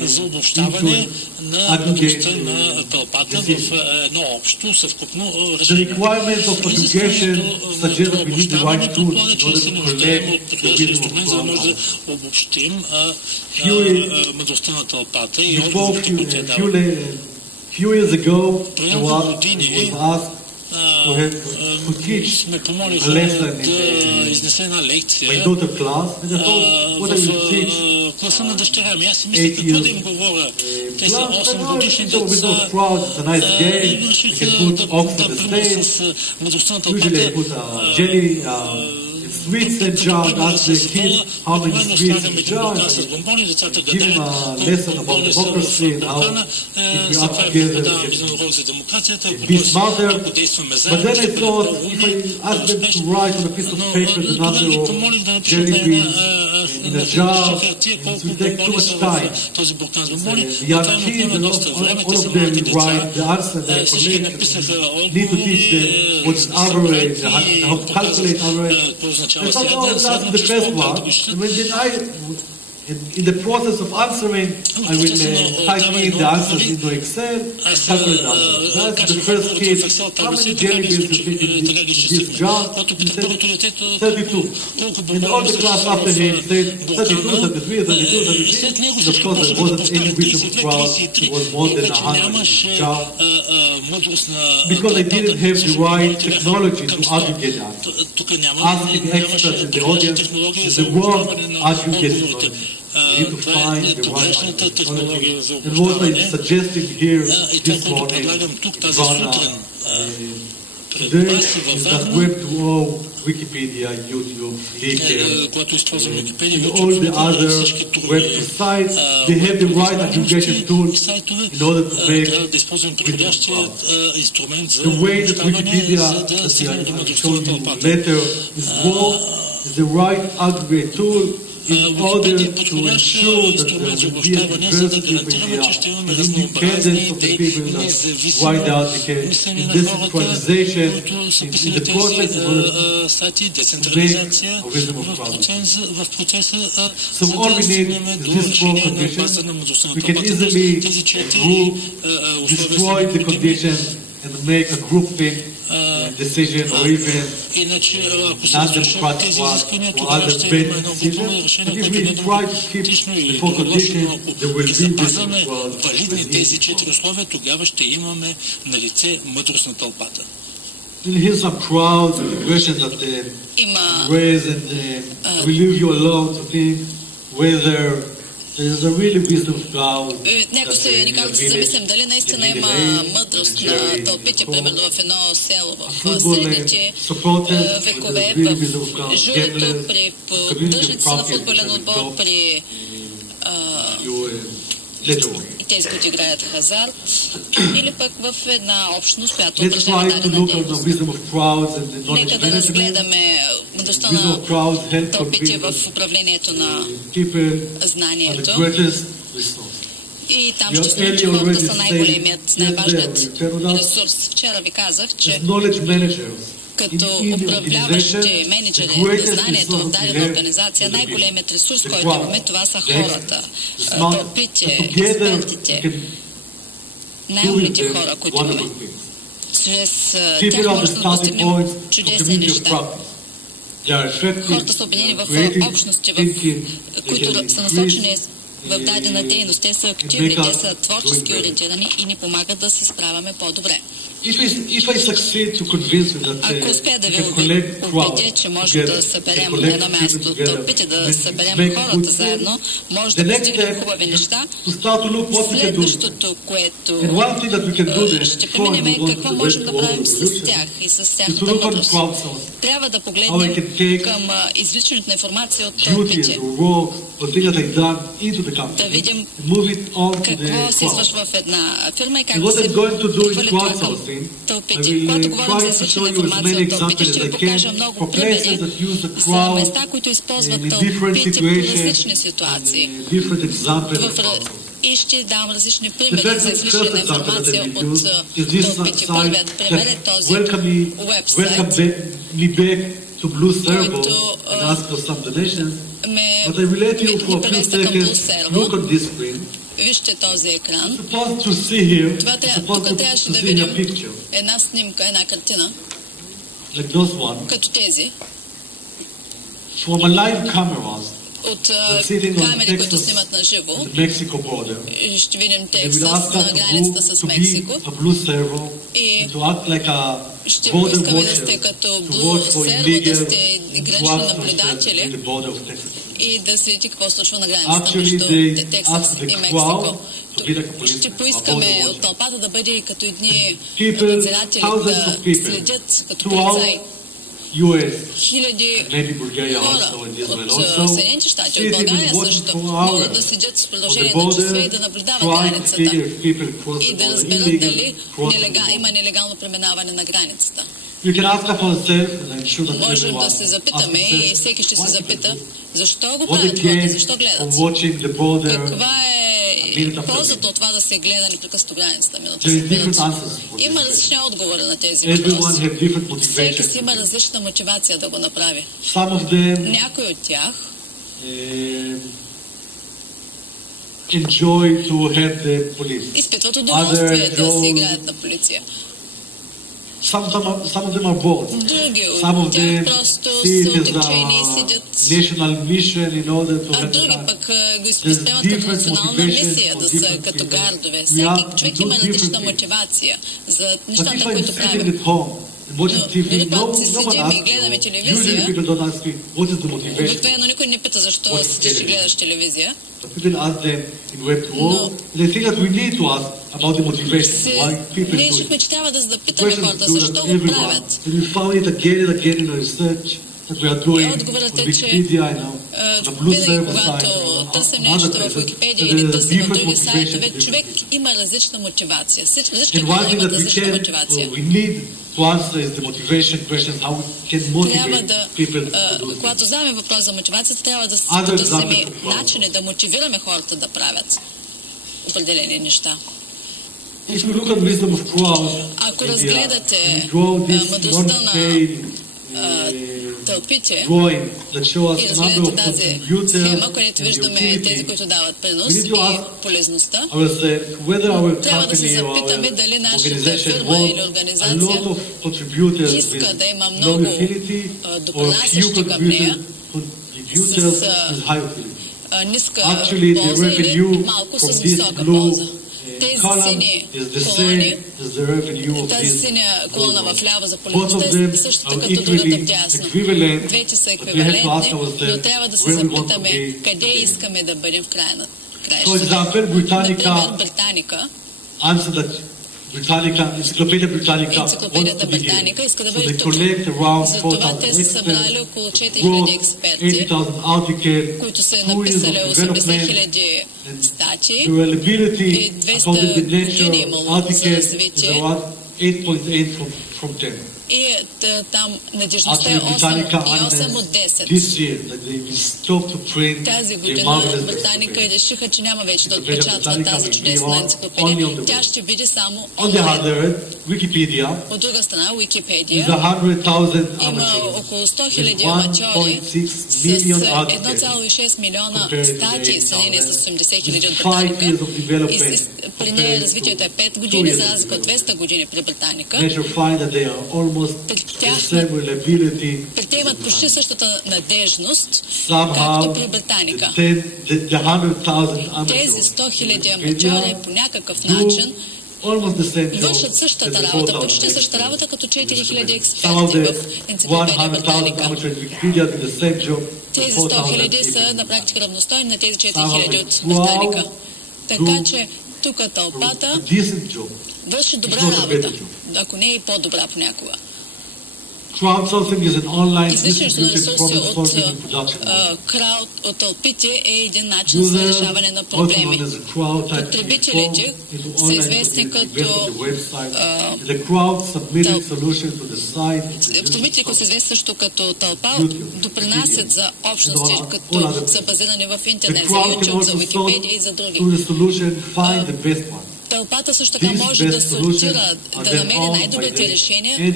за обобщаване на мъдростта на тълпата в едно общо съвкупно решение. The requirements of aggregation suggest that we need the right tool in order to collect the wisdom of crowd. Може да обобщим мъдростта на тълпата и отговорите, които тя дава. Few years ago, I was asked to teach a lesson in my daughter's class, and I thought, what I will teach? Класа на дъщеря ми. Аз си мисля какво да им говоря. Те са 8 годишни деца. It's a nice game. You can put ox on the stage. Usually I put jelly, sweets and jar, ask the kid how many sweets in the jar, give him a lesson about democracy and how if we are together be smarter. But then I thought, if I ask them to write on a piece of paper the number of jelly beans in a jar, it will take too much time. The young kids, all of them will write the answer they collect. Need to teach them what is average, how to calculate average. I thought, oh, that's the best one. And when then in the process of answering, I will type in the answers into Excel and calculate the answers. That's the first kid. How many jelly beans you fit in this jar? He said 32. And all the class after him said 32, 33, 32, 33. And of course, there wasn't any wisdom of crowd. It was more than 100 jar. Because I didn't have the right technology to aggregate that. Asking experts in the audience is the wrong aggregate technology. You need to find the right technology. And what I'm suggesting here this morning, today is that Web2O, Wikipedia, YouTube, Flickr, and all the other web sites, they have the right aggregation tools in order to make the way that Wikipedia, that I showed you later, is the right aggregate tool in order to ensure that there will be a diversity of ideas, an independence of the people that write the article, in decentralization, in the process of make a wisdom of crowd. So all we need is these four conditions. We can easily destroy the conditions and make a groupthink decision or even non-democratic one or other bad decision. But if we try to keep the four conditions, there will be wisdom of crowd. тези 4 условия, тогава ще имаме на лице мъдрост на тълпата. And here's some crowds and questions that they raise, and we leave you alone to think whether there's a really wisdom of crowd. Някой се ни кара да се замислим дали наистина има мъдрост на тълпите, примерно в едно село, в средните векове, в журито, при поддържници на футболен отбор, при и тези, които играят хазарт, или пък в една общност, която упражнява дадена дейност. Нека да разгледаме мъдростта на тълпите в управлението на знанието. И там ще сме, че хората са най-големият, най-важният ресурс. Вчера ви казах, че като управляващи менеджери на знанието в дадена организация, най-големият ресурс, който имаме, това са хората, тълпите, експертите, най-умните хора, които имаме. Чрез тях може да постигнем чудесни неща. Хората са обединени в общности, които са насочени в дадена дейност. Те са активни, те са творчески ориентирани и ни помагат да се справяме по-добре. If I succeed to convince you that Ако успея да you ви can collect убедя, че crowds може да together, съберем collect на едно people място together, тълпите, да then съберем make хората good заедно, things, може the да next постигнем step хубави неща. to start to look what we can do. Следващото, което And one thing that we can do then, ще before преминем we е go to какво the можем да rest of правим the с solution, тях и с is to тяхната look on мъдрост. crowdsourcing. Трябва да How I погледнем can take към извличането на информация от duties тълпите. or work or things that I've done into the Да company видим and move it on to the какво се crowd. извършва в една фирма и как And да what се I'm going to do in хвърли това към crowdsourcing, I тълпите. will Когато говорим за try to show извличане на you as информация many от тълпите, examples ще as ви I покажа can много for примери places that use the за crowd места, които използват in different тълпите по situations, различни ситуации. different examples of В crowdsourcing. И ще дам различни The примери за first извличане на example информация that we от use is this тълпите. site Първият пример е that този welcome уебсайт, me back to Blue Servo който and ask for some donations. ме But I will let you for a few превеста към Blue seconds Servo. look on this screen. Вижте този екран. Supposed to see here, Това supposed тук трябваше to да see a видим picture една снимка, една картина, like those one като тези, from a live cameras от sitting on камери, които Texas, снимат на живо. the Mexico border. И ще видим They will Тексас ask на us границата с to Мексико. be a Blue Servo И and to act like a ще border поискаме да watcher, сте като to Blue watch for Servo, да illegal сте гранични drugs in наблюдатели the border of Texas. и да следите какво случва на границата Actually, между they Тексас ask the и crowd Мексико. to be like a policeman, Ще a border поискаме watcher. от тълпата да бъде като едни People, надзиратели, thousands да of people следят като throughout полицаи. US, Хиляди maybe Bulgaria хора also and Israel от also, Съединените щати, от sitting България and watching също, for могат да hours седят с on продължение the на часове и border, да наблюдават trying to границата figure if people cross и the да border, разберат illegal дали crossing the има border. нелегално преминаване на границата. You can ask ourselves, and I'm sure that Можем everyone да се запитаме asks и themselves, всеки ще се why people запита, do? защо го What правят they хората, gain защо from гледат. watching the border? Каква е minute after ползата minute? от това да се гледа непрекъснато границата минута There след is different минута? answers for Има this. различни отговори на тези Everyone въпроси. have different Всеки си motivations. има различна мотивация да го направи. Some of them Някой от тях enjoy to have the police. изпитват удоволствие да enjoy- си играят на полиция. Some of them are both. Други Some of от тях them просто see са it as отекчени и a седят, national mission in order to а have the други time. пък го There's възприемат като different национална motivation мисия, for да са different като people. гардове. We Всеки have човек to do има различна different things. мотивация за But нещата, if I'm които sitting правим. at home and watching Но TV, дори no когато си one седим и asks гледаме you. телевизия, Usually people don't ask me, what is the motivation? обикновено никой не пита защо What is седиш и television? гледаш телевизия. But people ask them in web to work, and they think that we need to ask about the motivation, why people Ние do it. решихме, че трябва да запитаме Questions хората do защо that го everyone. правят. And we found it again and again in our research that we are doing Отговорът on е, че Wikipedia, I know, the Blue винаги Servo когато site, търсим other нещо в places, Википедия there или is a търсим в different други motivation сайтове, to човек different има различна мотивация. Всички And хора one thing имат that различна мотивация. we need to answer is the motivation question, how we can Трябва motivate да, people to do когато things. вземем въпрос за мотивацията, трябва да Other потърсим examples of crowd. начини да мотивираме хората да правят определени неща. If you look at wisdom of crowd, Ако and разгледате draw this мъдростта на non-paid тълпите drawing that shows и us the number разгледате of тази contributors схема, където and виждаме utility, тези, които дават принос We need to и ask полезността, whether our трябва да се company or запитаме our дали нашата organization фирма или wants a организация lot of contributors иска да има with много low utility or few допринасящи към нея contributors с with high utility. ниска Actually, the полза или revenue малко from с this висока blue полза. Тези column сини is the колони, same as the revenue of тази this. синя колона в ляво за Both полезността of them е същата are като другата equally вдясно. equivalent, Двете са but we have to ask еквивалентни, ourselves но трябва да се where we want to запитаме be. къде искаме да бъдем в края на For краищата. example, Например, Britannica Британика, answered that Encyclopedia Britannica wants Енциклопедията to be here. Британика иска да So бъде they тук. collect around Затова те 4,000 са събрали experts, около 4000 wrote експерти, 80,000 articles, които са 2 years написали of 80 development, 000 статии. the reliability И according to 200 the години nature имало article за is развитие. around 8.8 from 10. И там надежността е Actually, Britannica 8 от announced 10. this year that they will stop to print Тази the година marvelous Британика encyclopedia. решиха, че няма вече да Encyclopedia отпечатват Britannica тази will be чудесна only енциклопедия. on the Тя web. ще види само On the онлайн. other hand, Wikipedia От друга страна, is Википедия 100,000 има amateurs около 100 with 000 аматьори 1.6 с million articles 1,6 милиона compared to статии, the сравнение с 80 000 от 5 years Британика. of development. И при нея развитието е 5 години, за разлика от 200 години при Британика. Measure find that they are almost the same reliability. При те имат почти същата надежност, както Somehow, при Британика. the 100,000 Тези amateurs 100 000 Wikipedia аматьори по някакъв начин вършат същата работа, почти същата работа като 4000 експерти в енциклопедия Британика. Тези 100 000 са на практика равностойни на тези 4000 от Британика. Така че тук тълпата върши добра работа, ако не и по-добра понякога. Изличането на ресурси от тълпите е един начин за решаване на проблеми. Потребителите са известни като потребителите, които са известни също като тълпа, допринасят за общности, като са базирани в интернет, за YouTube, за Википедия и за други. Тълпата също така може да сортира, да намери най-добрите решения.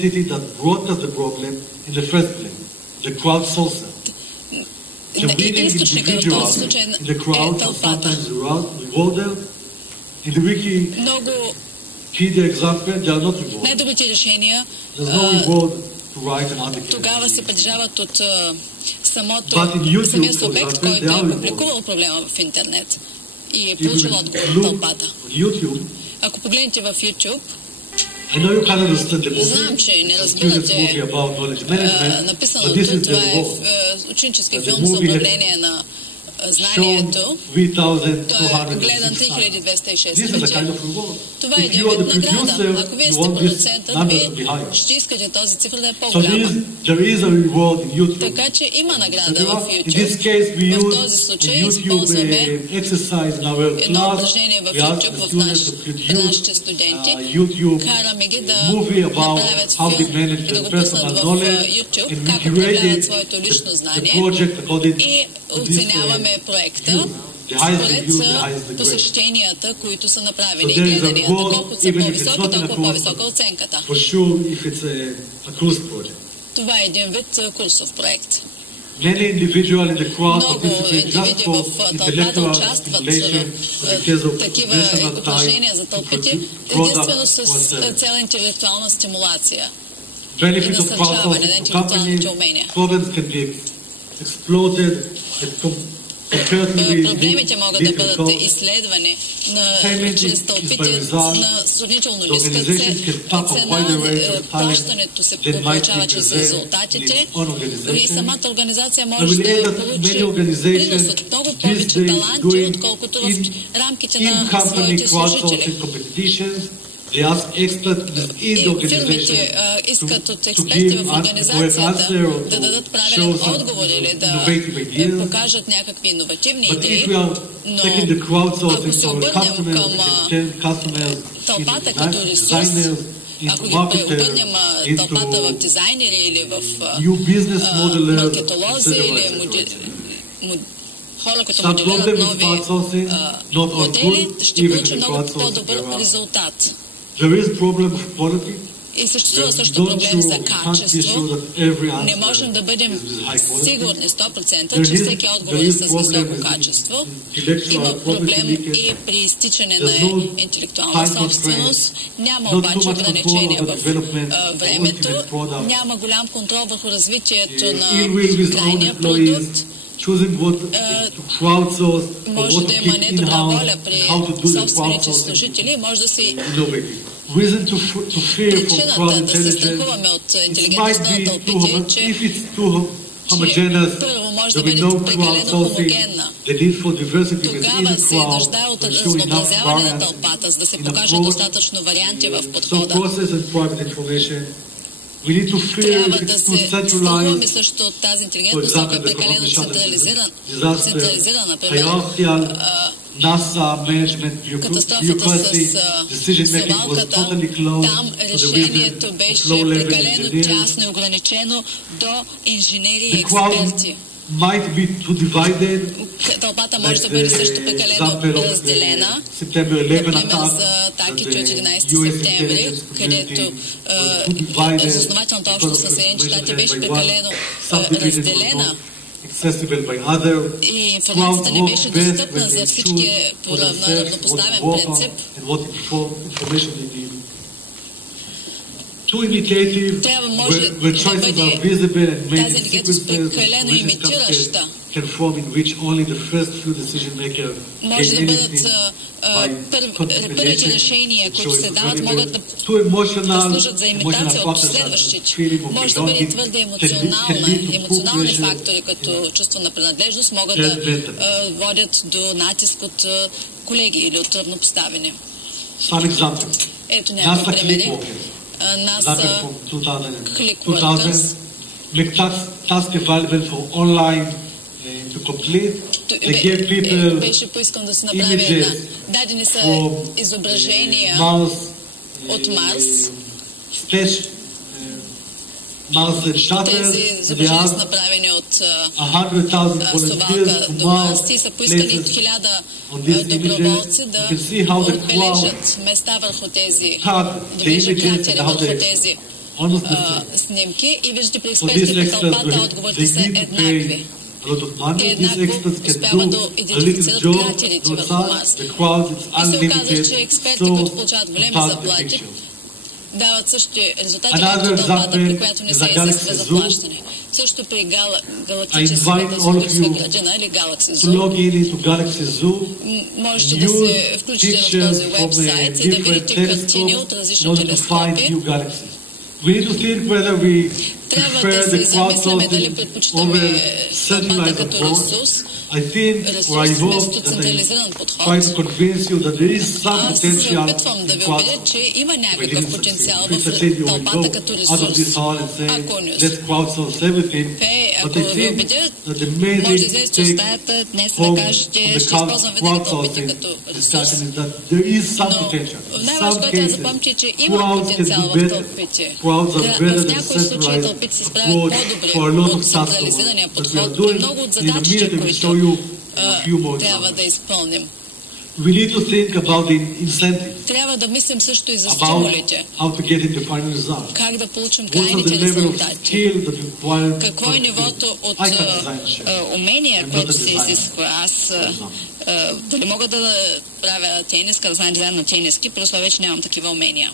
Източникът в този случай е тълпата. Много най-добрите решения тогава се притежават от самия субект, който е публикувал проблема в интернет и е получил отговор от тълпата. Ако погледнете в YouTube, знам, че не разбирате написаното, това е ученически филм за управление на знанието. Той е гледан 3206 пъти. Това е един вид награда. Ако вие сте продуцентът, вие ще искате този цифра да е по-голяма. Така че има награда в YouTube. В този случай използваме едно упражнение в YouTube в нашите студенти. Караме ги да направят филм и да го пуснат в YouTube, как управляват своето лично знание и оценяваме проекта според посещенията, които са направени и гледанията. Колкото са по-високи, толкова по-висока оценката. Това е един вид курсов проект. Много индивиди в тълпата участват в такива упражнения за тълпите, единствено с цел интелектуална стимулация и насърчаване на интелектуалните умения. Проблемите могат да бъдат изследвани чрез тълпите на сравнително ниска цена. Плащането се получава чрез резултатите и самата организация може да получи принос от много повече таланти, отколкото в рамките на своите служители. И фирмите искат от експерти в организацията да дадат правилен отговор или да покажат някакви иновативни идеи, но ако се обърнем към тълпата като ресурс, ако ги обърнем тълпата в дизайнери или в маркетолози или хора, които моделират нови модели, ще получим много по-добър резултат. И съществува също проблем за качество. Не можем да бъдем сигурни 100%, че всеки отговор е с високо качество. Има проблем и при изтичане на интелектуална собственост. Няма обаче ограничения в времето. Няма голям контрол върху развитието на крайния продукт. Може да има недобра воля при собствените служители, може да се причината да се страхуваме от интелигентността на тълпите, че първо може да бъде прекалено хомогенна. Тогава се нуждае от разнообразяване на тълпата, за да се покажат достатъчно варианти в подхода. Трябва да се страхуваме също от тази интелигентност, ако е прекалено централизирана. Например, катастрофата с совалката, там решението беше прекалено тясно и ограничено до инженери и експерти. Тълпата може да бъде също прекалено разделена. Например, за атаките от 11 септември, където разузнавателната общност на Съединените щати беше прекалено разделена и информацията не беше достъпна за всички по равнопоставен принцип. too imitative, where choices are visible and made in sequences, can form in which only the first few decision makers gain anything by първите решения, които се дават, могат да служат за имитация от следващите. Може да бъде твърде емоционални фактори, като чувство на принадлежност, могат да водят до натиск от колеги или от равнопоставени. Ето някакви примери. NASA Click Workers. Task available for online to complete. They give people беше поискано да се направи една. Дадени са изображения от Марс. Тези изображения са направени от совалка до Марс и са поискани от 1000 доброволци да отбележат места върху тези, да виждат кратери върху тези снимки и виждате при експертите тълпата отговорите са еднакви. Те еднакво успяват да идентифицират кратерите върху Марс. И се оказва, че експерти, които получават големи заплати, дават същи резултати, както тълпата, при която не се изисква заплащане. Също при галактическата зоологическа градина или Galaxy Zoo, можете да се включите в този вебсайт и да видите картини от различни телескопи. Трябва да се замисляме дали предпочитаме тълпата като ресурс вместо централизиран подход. Аз се опитвам да ви убедя, че има някакъв потенциал в тълпата като ресурс. Ако не успее, ако ви убедя, може да излезете от стаята днес да кажете, ще използвам винаги тълпите като ресурс. Но най-важно, което запомните, че има потенциал в тълпите. В някои случаи тълпите се справят по-добре от централизирания подход при много от задачите, които трябва да изпълним. Трябва да мислим също и за стимулите. Как да получим крайните резултати. Какво е нивото от умения, което се изисква. Аз дали мога да правя тениска, да знам дизайн на тениски, при условие, че нямам такива умения.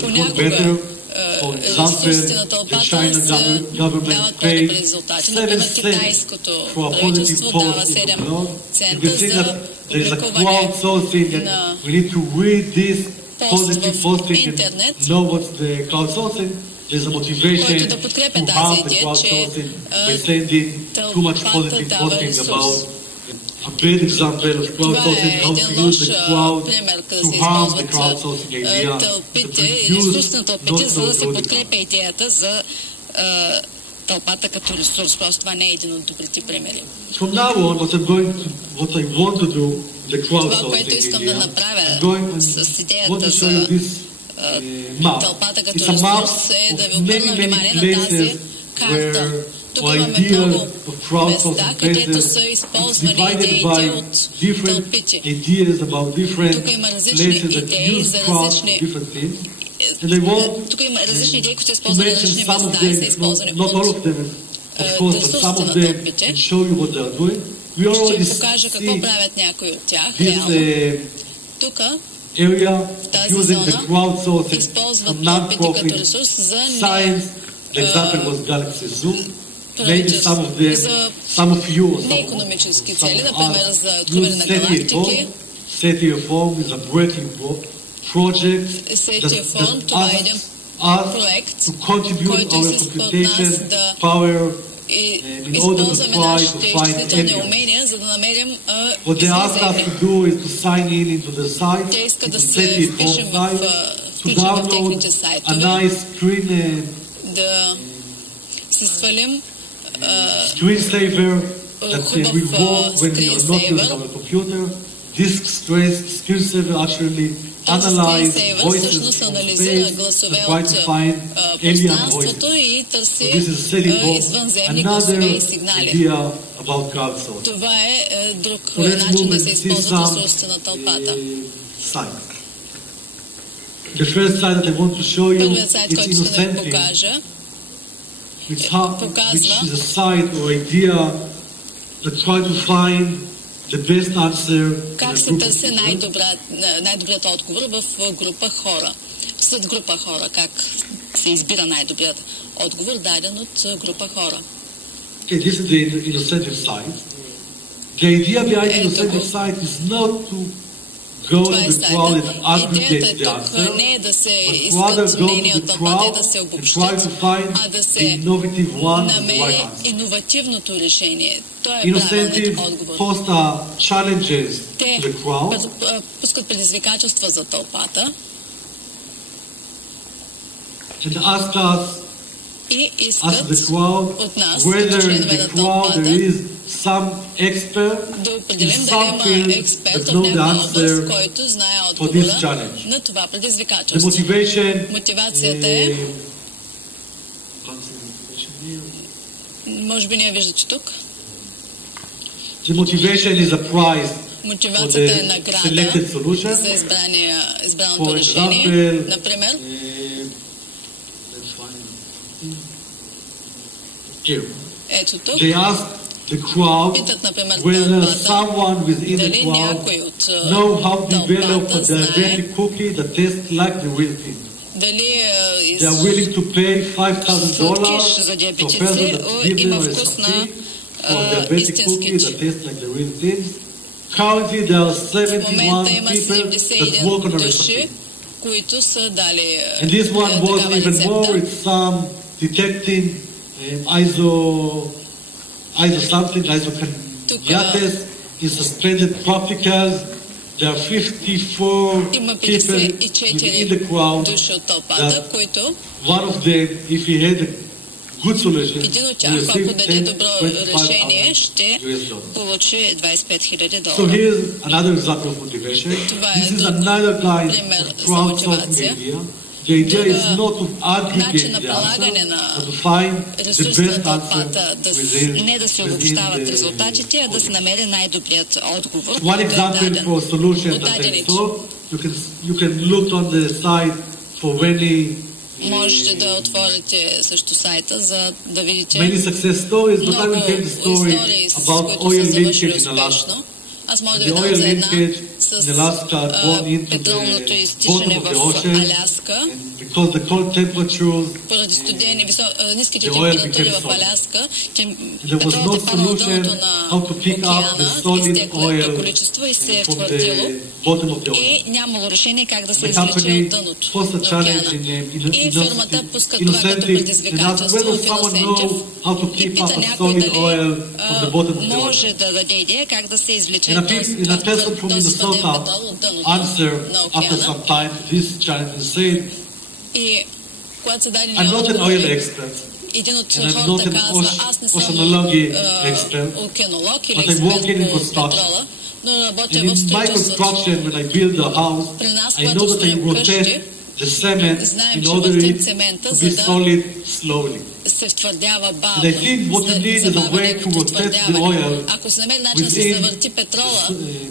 Понякога ресурсите на тълпата дават по-добри резултати. Например, китайското правителство дава 7 цента за публикуване на пост в интернет, който да подкрепя тази идея, че тълпата дава ресурс. Това е един лош пример, къде се използват тълпите и ресурс на тълпите, за да се подкрепя идеята за тълпата като ресурс. Просто това не е един от добрите примери. Това, което искам да направя с идеята за тълпата като ресурс, е да ви обърна внимание на тази карта. Тук имаме много места, където са използвани идеите от тълпите. Тук има различни идеи за различни... Тук има различни идеи, които са използвани на различни места и са използвани от ресурсите на тълпите. Ще ви покажа какво правят някои от тях реално. Тук тази зона използват тълпите като ресурс за неикономически цели, например за откриване на галактики. Сетия фонд, това е един проект, който изисква от нас да използваме нашите изчислителни умения, за да намерим излизане. Те искат да се включим в техните сайтове, да си свалим хубав скринсейвер. Този скринсейвер всъщност анализира гласове от пространството и търси извънземни гласове и сигнали. Това е друг начин да се използват ресурсите на тълпата. Първият сайт, който ще да ви покажа, показва the best answer Как се търси най-добрият отговор в група хора? След група хора, как се избира най-добрият отговор, даден от група хора? Okay, this is the innovative side. The idea behind the innovative side is not to go to the crowd and aggregate the answer, but rather go to the crowd and try to find the innovative one and the right answer. Иновативното решение. То е правилният отговор. Foster challenges to the crowd. Пускат предизвикателства за тълпата. And ask us, И ask искат the crowd, от нас, whether като in членове the на crowd there тълпата, is some expert да in определим дали some има field експерт that от know the някаква област, answer който знае for this отговора challenge. на това The предизвикателство. motivation, Мотивацията е, може би не я виждате тук, the motivation is a prize for мотивацията е the награда selected solution. за избраното For решение. example, Например, let's find here. ето тук, They ask the crowd питат, например, whether тълпата, someone within the дали crowd някой от know how to develop a тълпата знае, diabetic cookie that tastes like the real thing. дали They are willing to pay $5,000 сладкиш за to a диабетици person that gives them има a вкус на recipe for a diabetic истински cookie that tastes like the real thing. Currently, there are В момента 71 има people that work on a 71 души, recipe. които са дали And this one was такава even more рецепта. with some detecting isocanates in suspended particles. There are 54 Има people within the 54 crowd. души от тълпата, които One of them, if he had a good solution, един от will тях, ако receive даде добро решение, $25,000. ще получи $25,000. So here's another example of motivation. This is another kind пример of за crowdsourcing мотивация. idea. The idea is not to aggregate начин на the прилагане answer, на but to find the ресурси best на answer тълпата, не да се обобщават within резултатите, а да се намери най-добрият отговор. One example for a solution that I Отдадените. saw, you can look on the site for many Можете да отворите също сайта, за да видите many success stories, but I will tell the story истории, с about които oil са завършили leakage in Alaska. успешно. Аз мога да ви The дам oil за една leakage с in Alaska gone into петролното the изтичане bottom of в the ocean, Аляска. and because the cold temperatures, Поради студени, ниските The oil температури became в solid. Аляска, there was no петролът е паднал solution дъното how на to pick up the океана, solid изтекло oil количество и се е from втвърдило. the bottom of the ocean. И нямало решение как да се The извлече company от дъното posed на a challenge океана. И фирмата пуска това като Incentive and asked предизвикателство whether в someone Иносентив knows how to и keep пита up a някой solid дали oil from the bottom of the ocean. може да даде идея как да се извлече And a person from този студен Minnesota петрол от дъното answered на after океана. some time this challenge and said, И когато са дали I'm not an oil отговори, expert, един от and I'm хората not an казва, аз не съм oceanology expert, океанолог или but I work експерт in по construction. петрола, но работя And в in my строителството. construction, when I build a house, При нас, I know когато that I строим къщи, rotate the cement знаем, in че order въртим it цемента, to за be да solid slowly. се втвърдява бавно. And I think what you need is a way to rotate the oil Ако се намери начин да се within завърти петрола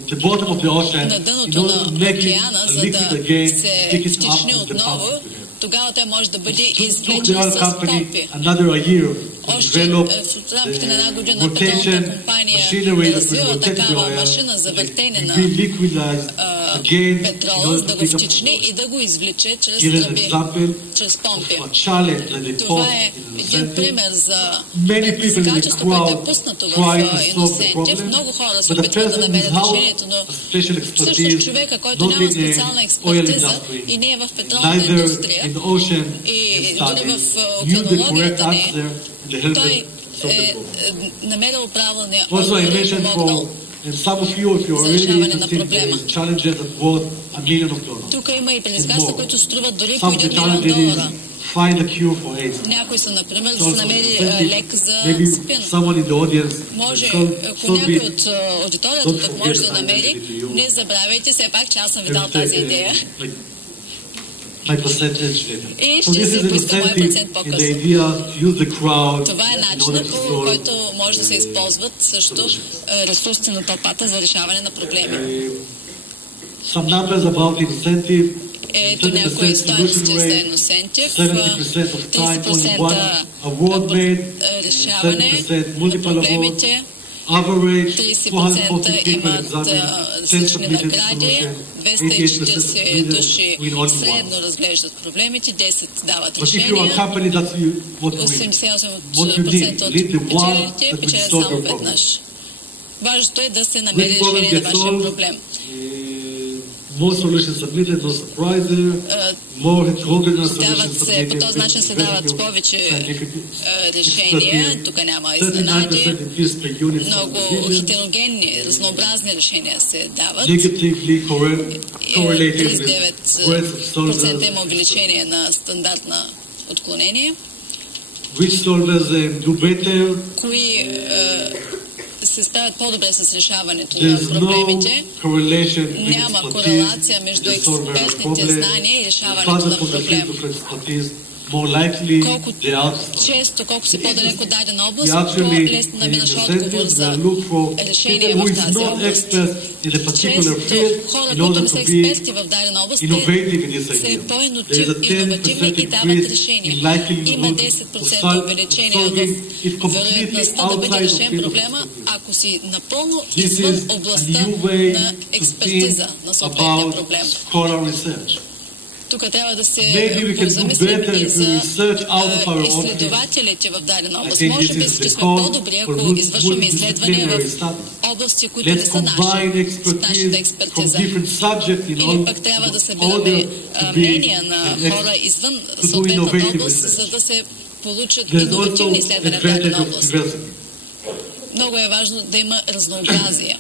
the bottom of the ocean на in дъното order to на make it океана, a за liquid да again, се pick it up втечни and the отново, pump. тогава той може да бъде It took the извлечен oil с company помпи. another year to Още develop в рамките на една година the петролната rotation компания machinery да that will развива rotate the такава oil машина за въртене and на be liquidized again in петрола, за order да to го pick up втечни the и да го извлече чрез Here is an тръби, example чрез помпи. of a challenge that they Това posed е in един Incentive. пример за Many people in the предизвикателство, което е crowd пуснато в try to solve the Иносентив. problem, Много хора се but the опитват да person намерят without решението, но a special всъщност expertise, човека, който not няма in the специална oil експертиза industry, и не е в петролната neither индустрия, in the ocean и дори studies, в knew the correct океанологията не answer and they helped той them solve the е problem. намерил правилния Also, I отговор и mentioned помогнал. and some of you, if you're За really решаване на interested проблема. in challenges that worth $1 million. Тук има и предизвикателства, които струват дори по Some of the $1 милион challenges is долара. find a cure for AIDS. Някои са, например, да So, се намери лек за maybe спин. someone in the audience Може, so ако някой be, от аудиторията don't тук може forget да that I намери, mentioned it to you. не забравяйте все пак, че аз съм ви дал Take, тази идея. like, my percentage later. И So ще this се is an поиска моя incentive процент in the по-късно. idea to use the crowd Това е in order начинът, to по solve който може да се използват също ресурсите на тълпата за решаване на проблеми. some numbers about incentive. Ето някои стойности за Иносентив, 70% of time only one 30% award made, решаване 7% на multiple awards, проблемите, 30% имат различни награди, 240 души средно разглеждат проблемите, 10 дават решения, 88% от печелите печелят само веднъж. Важното е да се намери решение на вашия проблем. More solutions submitted, no surprise there. More heterogeneous solutions submitted. По този начин се дават повече решения, тук няма изненади. Много хетерогенни, разнообразни решения се дават. 39% има увеличение на стандартна отклонение. Кои се справят по-добре с решаването на проблемите. Няма корелация между експертните знания и решаването на проблем. Колко често, колко си по-далеко дадена област, по-лесно намираш отговор за решение в тази област. Често хората, които не са експерти в дадена област, са по-иновативни и дават решения. Има 10% увеличение в вероятността да бъде решен проблема, ако си напълно извън областта на експертиза на съответния проблем. Тук трябва да се позамислим и за изследователите в дадена област. Може би, че сме по-добри, ако извършваме изследвания в области, които не са нашата експертиза. Или пък трябва да събираме мнения на хора извън съответната област, за да се получат иновативни изследвания в дадена област. Много е важно да има разнообразие.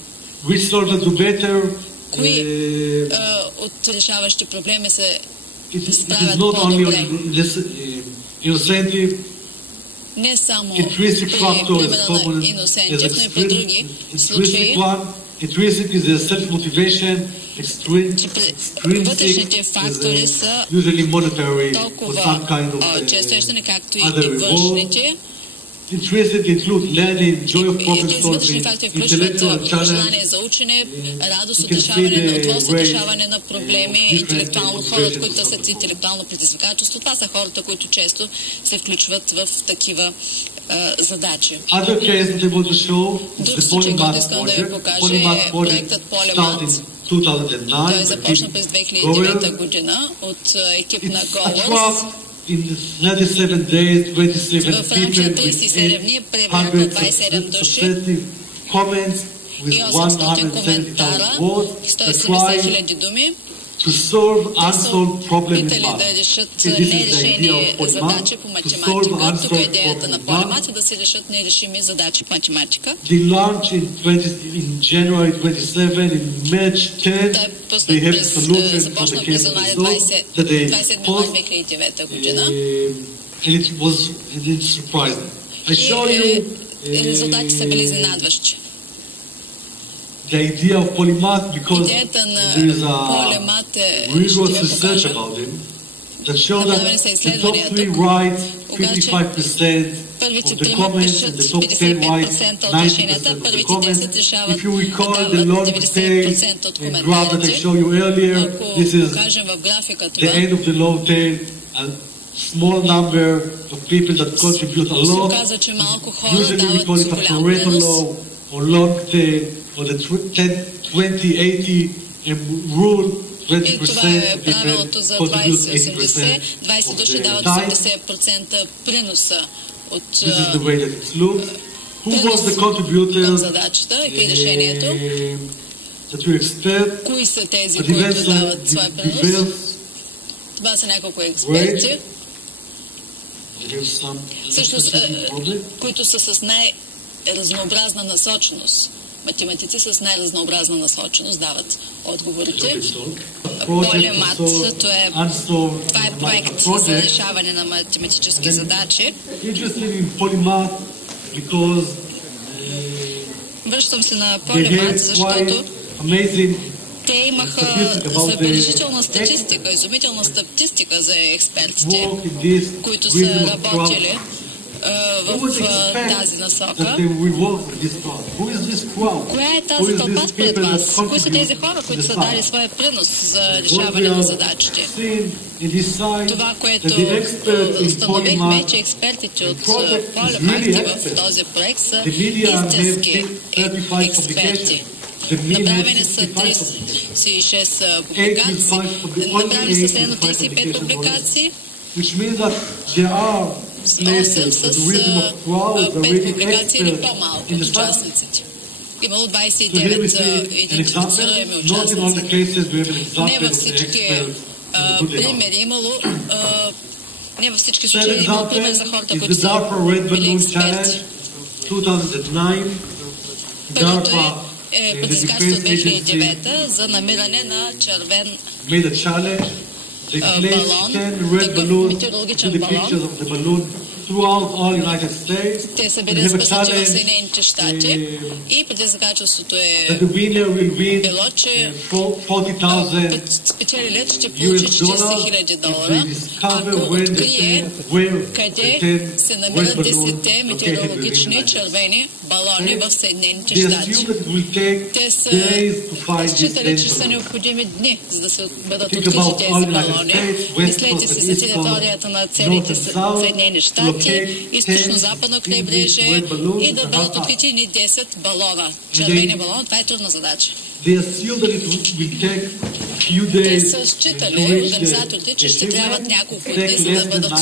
Кои от решаващи проблеми се справят по-добре? Не само при примера на иносентив, но и при други случаи. Вътрешните фактори са толкова често, както и външните. Тези вътрешни фактори включват желание за учене, радост от решаване, удоволствие от решаване на проблеми, интелектуално хората, които търсят интелектуално предизвикателство. Това са хората, които често се включват в такива задачи. Друг случай, който искам да ви покажа, е проектът Полемат. Той започна през 2009 година от екип на Голос. В рамките на 37 дни превърнаха 27 души и 800 коментара, 170 хиляди думи. Те са опитали да решат нерешени задачи по математика. Тук е идеята на Полемат е да се решат нерешими задачи по математика. Те започна през януари 27 2009 година. И резултатите са били изненадващи. Идеята на Полемат е, ще ви покажа, направени са изследвания тук, обаче първите трима пишат 55% от решенията, първите 10 решават да дават 90% от коментарите. Ако покажем в графика това, се оказва, че малко хора дават голям принос. И това е правилото за 20-80. 20 души дават 80% приноса от към задачата и решението. Кои са тези, които дават своя принос? Това са няколко експерти, всъщност, които са с най-разнообразна насоченост. Математици с най-разнообразна насоченост дават отговорите. Полемат, това е проект за решаване на математически задачи. Връщам се на Полемат, защото те имаха забележителна статистика, изумителна статистика за експертите, които са работили в тази насока. Коя е тази тълпа според вас? Кои са тези хора, които са дали своя принос за решаване на задачите? Това, което установихме, че експертите от Поле в този проект са истински експерти. Направени са 36 публикации, направени са следно 35 публикации, 8 с 5 публикации или по-малко от участниците. Имало 29 идентифицируеми участници. Не във всички примери имало, не във всички случаи имало пример за хората, които са били експерти. Първото е предизвикателство от 2009 за намиране на червен балон, такъв метеорологичен балон. Те са били разпръснати в Съединените щати и предизвикателството е било, че спечелилият ще получи $40,000, ако открие къде се намират 10 метеорологични червени балони в Съединените щати. Те са считали, че са необходими дни, за да се бъдат открити тези балони. Мислете си за територията на целите Съединени щати, източно-западно крайбрежие и да бъдат открити ни 10 балона. Червени балон, това е трудна задача. Те са считали, организаторите, че ще трябват няколко дни, за да бъдат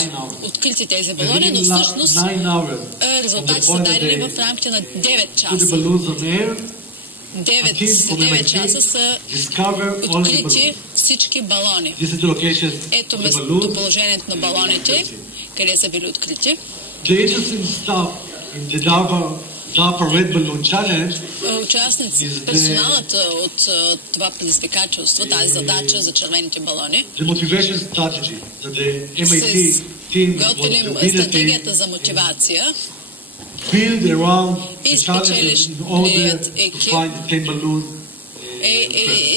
открити тези балони, но всъщност резултати са дадени в рамките на 9 часа. 9 часа са открити всички балони. Ето местоположението на балоните, къде са били открити. Участници, персоналът от това предизвикателство, тази задача за червените балони, готвили стратегията за мотивация и спечелилият екип е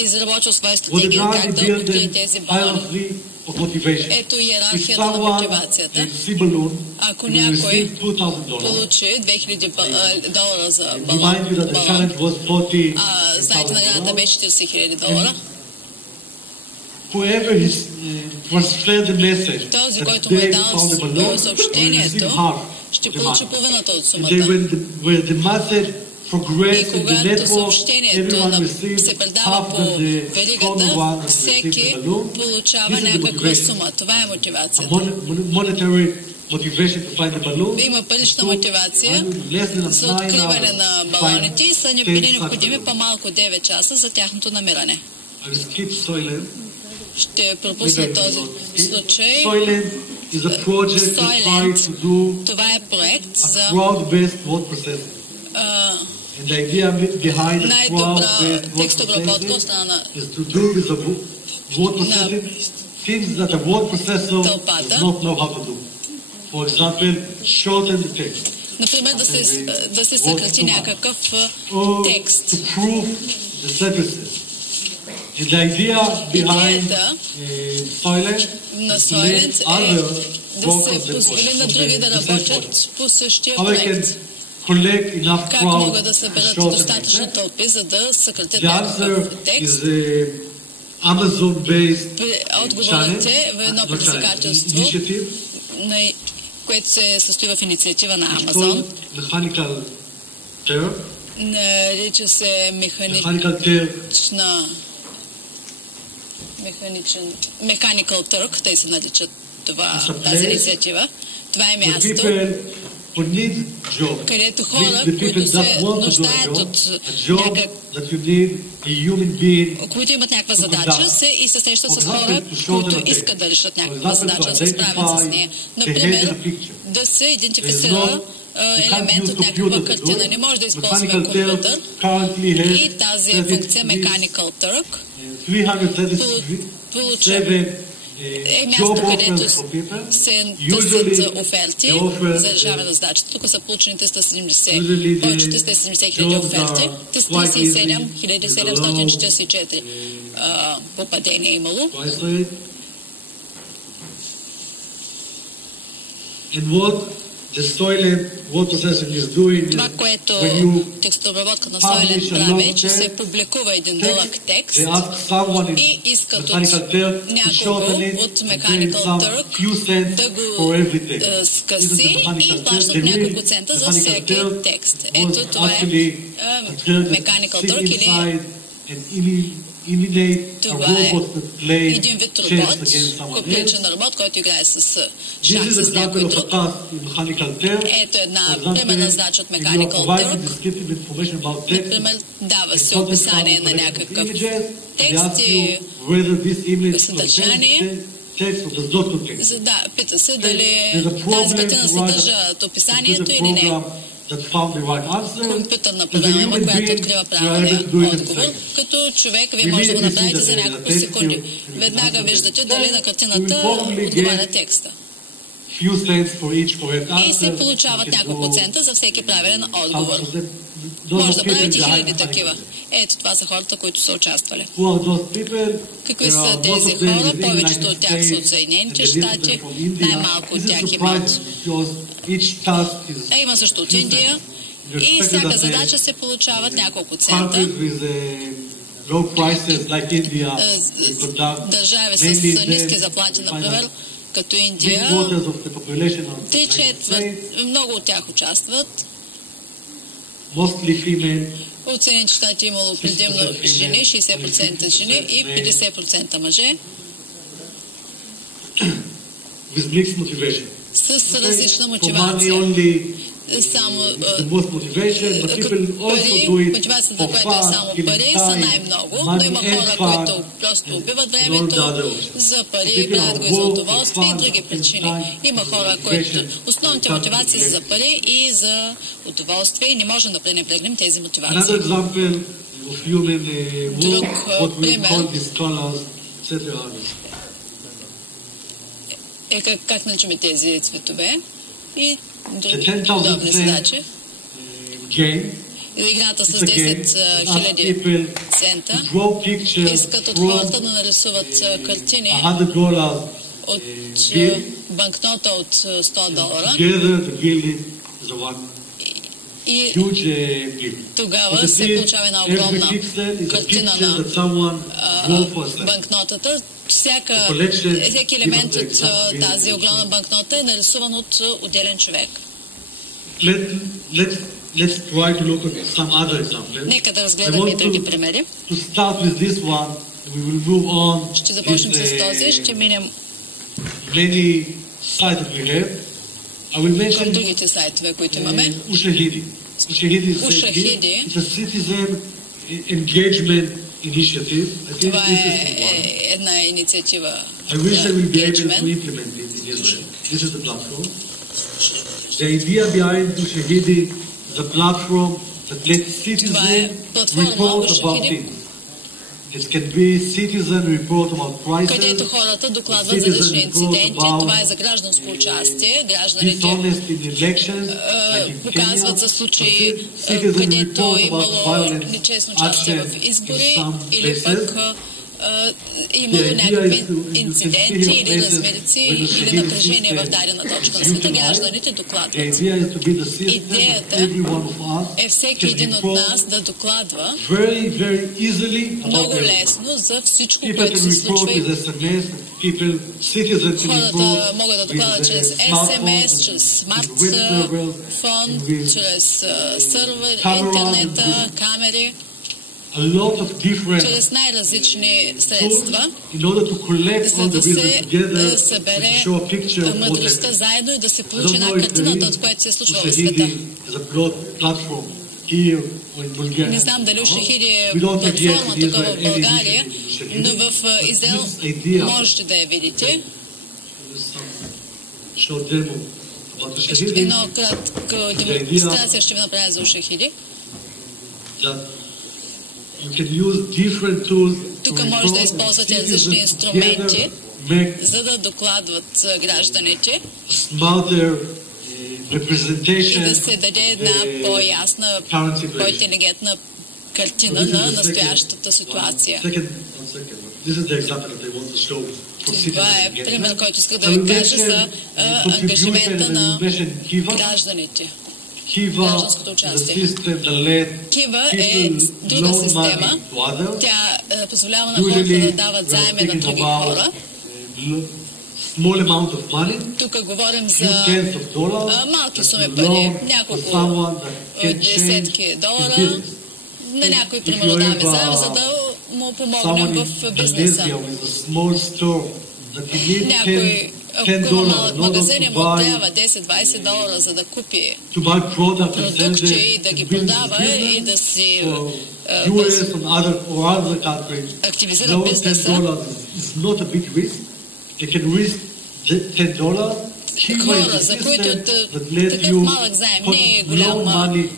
изработил своя стратегия как да открие тези балони. Ето иерархията на мотивацията. Ако някой получи $2,000 за балон, знаете, наградата беше $40,000, този, който му е дал съобщението, ще получи половината от сумата. И когато съобщението се предава по веригата, всеки получава някаква сума. Това е мотивацията. Има парична мотивация за откриване на балоните и са необходими по-малко 9 часа за тяхното намиране. Ще пропусна този случай. Сойлент. Това е проект за най-добра текстова обработка от страна на тълпата. Например, да се съкрати някакъв текст. Идеята на Сойлент е да се позволи на други да работят по същия проект. Как могат да съберат достатъчно тълпи, за да съкратят някакъв текст? Отговорът е в едно предизвикателство, което се състои в инициатива на Амазон. Нарича се Mechanical Turk, те се наричат тази инициатива. Това е място, където хора, които се нуждаят от които имат някаква задача, и се срещат с хора, които искат да решат някаква задача, да се справят с нея. Например, да се идентифицира елемент от някаква картина. Не може да използваме компютър и тази функция Mechanical Turk е място, където се търсят оферти за решаване на задачата. Тук са получени 370, повече 370 хиляди оферти, 337 744 попадения имало. Това, което текстообработка на Стойлен прави, че се публикува един дълъг текст и искат от някого от Mechanical Turk да го скъси и плащат няколко цента за всеки текст. Ето това е Mechanical Turk или това е един вид робот, купличен робот, който играе с шах с някой друг. Ето една примерна задача от Mechanical Turk. Например, дава се описание на някакъв текст и съдържание. Пита се дали тази картина съдържа описанието или не. Компютърна програма, която открива правилния отговор. Като човек, вие може да го направите за няколко секунди. Веднага виждате дали на картината отговаря текста. И се получават няколко цента за всеки правилен отговор. Може да правите хиляди такива. Ето това са хората, които са участвали. Какви са тези хора? Повечето от тях са от Съединените щати, най-малко от тях имат. Има също от Индия. И всяка задача се получават няколко цента. Държави с ниски заплати, например, като Индия, много от тях участват. От Съединените щати имало предимно жени, 60% жени и 50% мъже. С различна мотивация. Само мотивацията, която е само пари, са най-много, но има хора, които просто убиват времето за пари, правят го и за удоволствие и други причини. Има хора, които основните мотивации са за пари и за удоволствие и не можем да пренебрегнем тези мотивации. Друг пример е как наричаме тези цветове и други подобни задачи. Играта с 10 000 цента искат от хората да нарисуват картини от банкнота от $100 и тогава се получава една огромна картина на банкнотата. Всеки елемент от тази огромна банкнота е нарисуван от отделен човек. Нека да разгледаме и други примери. Ще започнем с този, ще минем към другите сайтове, които имаме. Ушахиди. Това е една инициатива за engagement. Това е платформа Ушахиди, където хората докладват за различни инциденти. Това е за гражданско участие. Гражданите показват за случаи, където е имало нечестно участие в избори или пък имало някакви инциденти или размерици или напрежение в дадена точка на света. Гражданите докладват. Идеята е всеки един от нас да докладва много лесно за всичко, което се случва. Хората могат да докладват чрез СМС, чрез смартфон, чрез сървър, интернета, камери, чрез най-различни средства, за да се събере мъдростта заедно и да се получи една картината, от която се случва в света. Не знам дали Ушахиди е платформа тук в България, но в Израел можете да я видите. Едно кратка демонстрация ще ви направя за Ушахиди. Тук може да използвате различни инструменти, за да докладват гражданите и да се даде една по-ясна, по-интелигентна картина на настоящата ситуация. Това е пример, който исках да ви кажа за ангажимента на гражданите. Гражданското участие. Кива е друга система. Тя позволява на хората да дават заеми на други хора. Тук говорим за малки суми пари, няколко десетки долара. На някой, примерно, даваме заем, за да му помогнем в бизнеса. Някой, ако има малък магазин, му трябва 10-20 долара, за да купи продукти и да ги продава и да си активизира бизнеса. Хора, за които такъв малък заем не е голям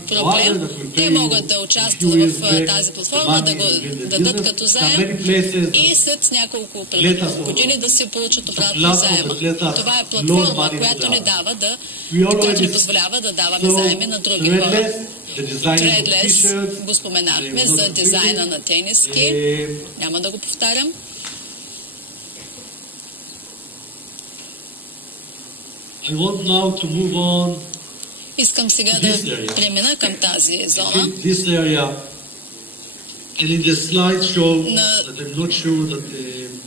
проблем, те могат да участват в тази платформа, да го дадат като заем и след няколко години да си получат обратно заема. Това е платформа, която ни позволява да даваме заеми на други хора. Тредлес го споменахме за дизайна на тениски. Няма да го повтарям. I want now to move on. Искам сега да премина към тази зона.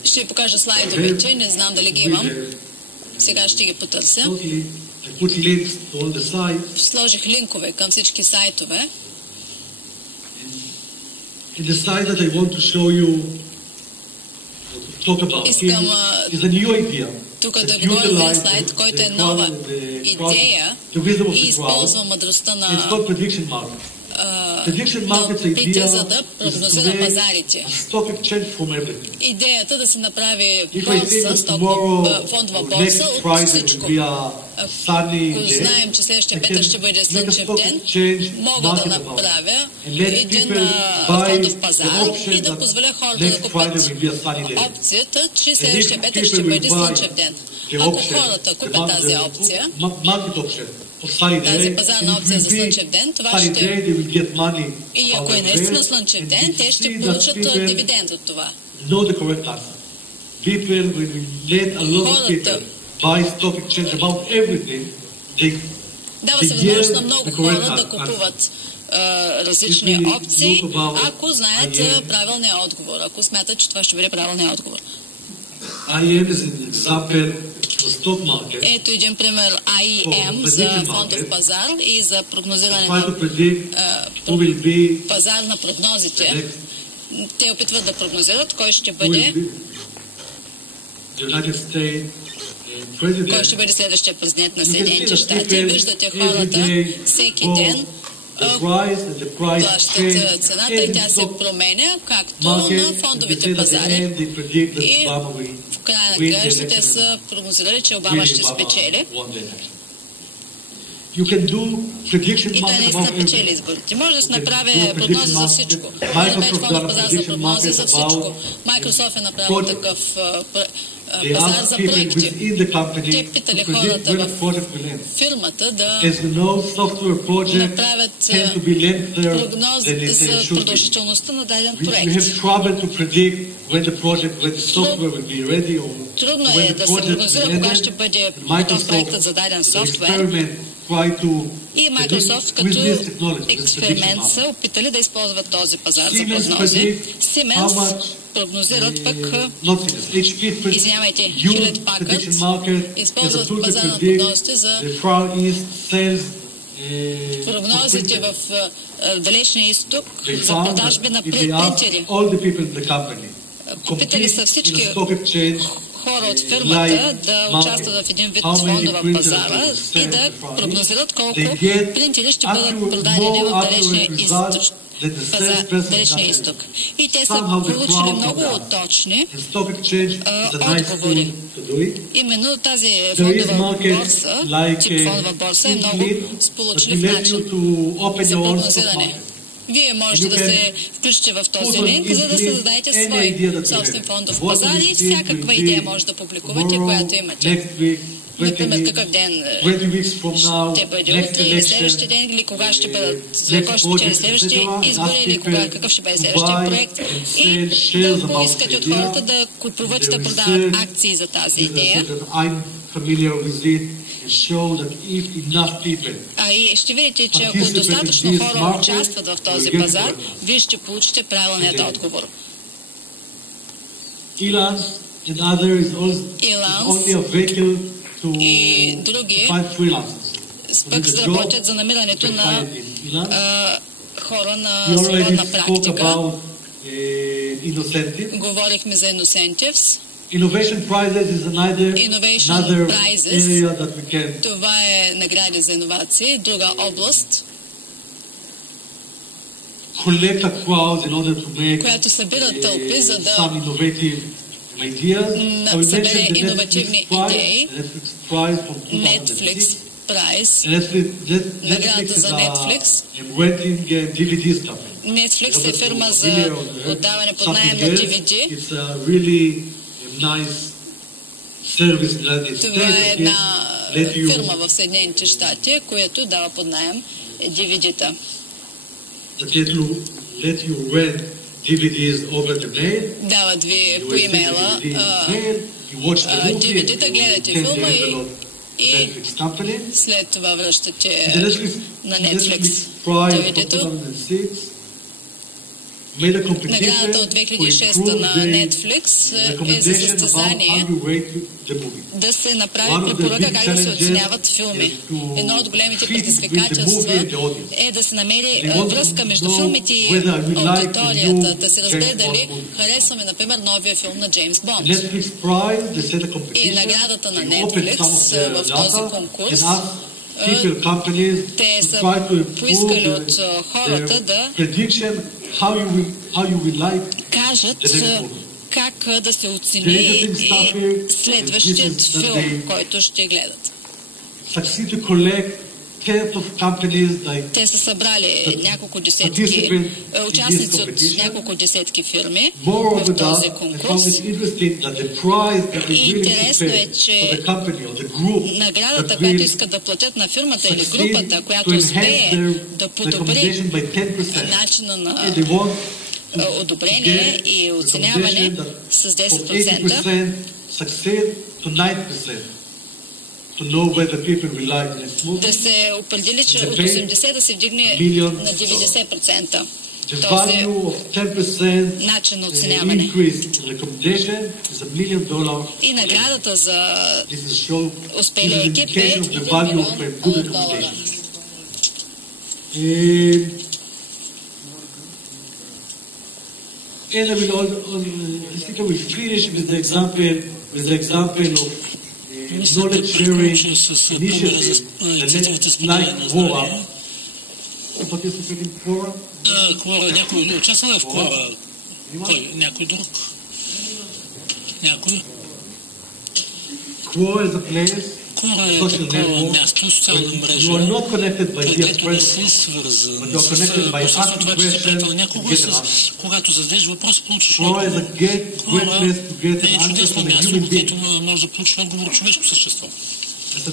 Ще ви покажа слайдовете, не знам дали ги имам. Сега ще ги потърся. Сложих линкове към всички сайтове. Искам тук да ви говоря за един слайд, който е нова идея и използва мъдростта на опити, за да прогнозира пазарите. Идеята да се направи борса, фондова борса от всичко. Ако знаем, че следващия петък ще бъде слънчев ден, мога да направя един фондов пазар и да позволя хората да купят опцията, че следващия петък ще бъде слънчев ден. Ако хората купят тази опция, тази пазарна опция за слънчев ден, това ще... И ако е наистина слънчев ден, те ще получат дивиденд от това. Хората... Дава се възможност на много хора да купуват различни опции, ако знаят правилния отговор, ако смятат, че това ще бъде правилният отговор. Ето един пример IEM за фондов пазар и за прогнозиране на пазар на прогнозите. Те опитват да прогнозират кой ще бъде следващия президент на Съединените щати. Виждате хората всеки ден плащат цената и тя се променя, както на фондовите пазари. И в края на краищата те са прогнозирали, че Обама ще спечели. И той наистина печели изборите. Може да се направи прогнози за всичко. Може да бъде фондов пазар за прогнози за всичко. Майкрософт е направил такъв пазар за проекти. Те питали хората в фирмата да направят прогнози за продължителността на даден проект. Трудно е да се прогнозира кога ще бъде готов проектът за даден софтуер. И Microsoft като експеримент са опитали да използват този пазар за прогнози. Siemens прогнозират пък, извинявайте, Хюлет Пакърд използват пазар на прогнозите за прогнозите в Далечния изток за продажби на принтери. Попитали са всички хора от фирмата да участват в един вид фондова пазара и да прогнозират колко принтери ще бъдат продадени в Далечния изток. И те са получили много точни отговори. Именно тази фондова борса, тип фондова борса е много сполучлив начин за прогнозиране. Вие можете да се включите в този линк, за да създадете свой собствен фондов пазар и всякаква идея може да публикувате, която имате. Например, какъв ден ще бъде утре или следващия ден, или кога ще бъдат, за кой ще спечели следващия избори, или какъв ще бъде следващия проект. И да поискате от хората да купуват и да продават акции за тази идея. И ще видите, че ако достатъчно хора участват в този пазар, вие ще получите правилният отговор. Иланс и други пък работят за намирането на хора на свободна практика. Говорихме за иносентивс. Innovation Prizes, това е награди за иновации, друга област, която събира тълпи, за да събере иновативни идеи. Netflix Прайз, наградата за Netflix. Netflix е фирма за отдаване под наем на DVD. Това е една фирма в Съединените щати, която дава под наем DVD-та. Дават ви по имейла DVD-та, гледате филма и след това връщате на Netflix DVD-то. Наградата от 2006 на Netflix е за състезание да се направи препоръка как да се оценяват филми. Едно от големите предизвикателства е да се намери връзка между филмите и аудиторията, да се разбере дали харесваме, например, новия филм на Джеймс Бонд. И наградата на Netflix в този конкурс, те са поискали от хората да кажат как да се оцени и следващият филм, който ще гледат. Те са събрали няколко десетки участници от няколко десетки фирми в този конкурс. И интересно е, че наградата, която искат да платят на фирмата или групата, която успее да подобри начина на одобрение и оценяване с 10%, да се определи, че от 80 да се вдигне на 90%. Този начин на оценяване. И наградата за успелия екип е $1 милион. And I will finish with the example of knowledge sharing initiative like Quora. Participate in Quora? Quora, някой участвал в Quora? Кой? Някой друг? Някой? Quora is a place. Quora е такова място, социално мрежа, където не си свързан с посредством това, че си приятел някого, когато зададеш въпрос, получиш отговор. Quora е чудесно място, където може да получиш отговор човешко същество. Аз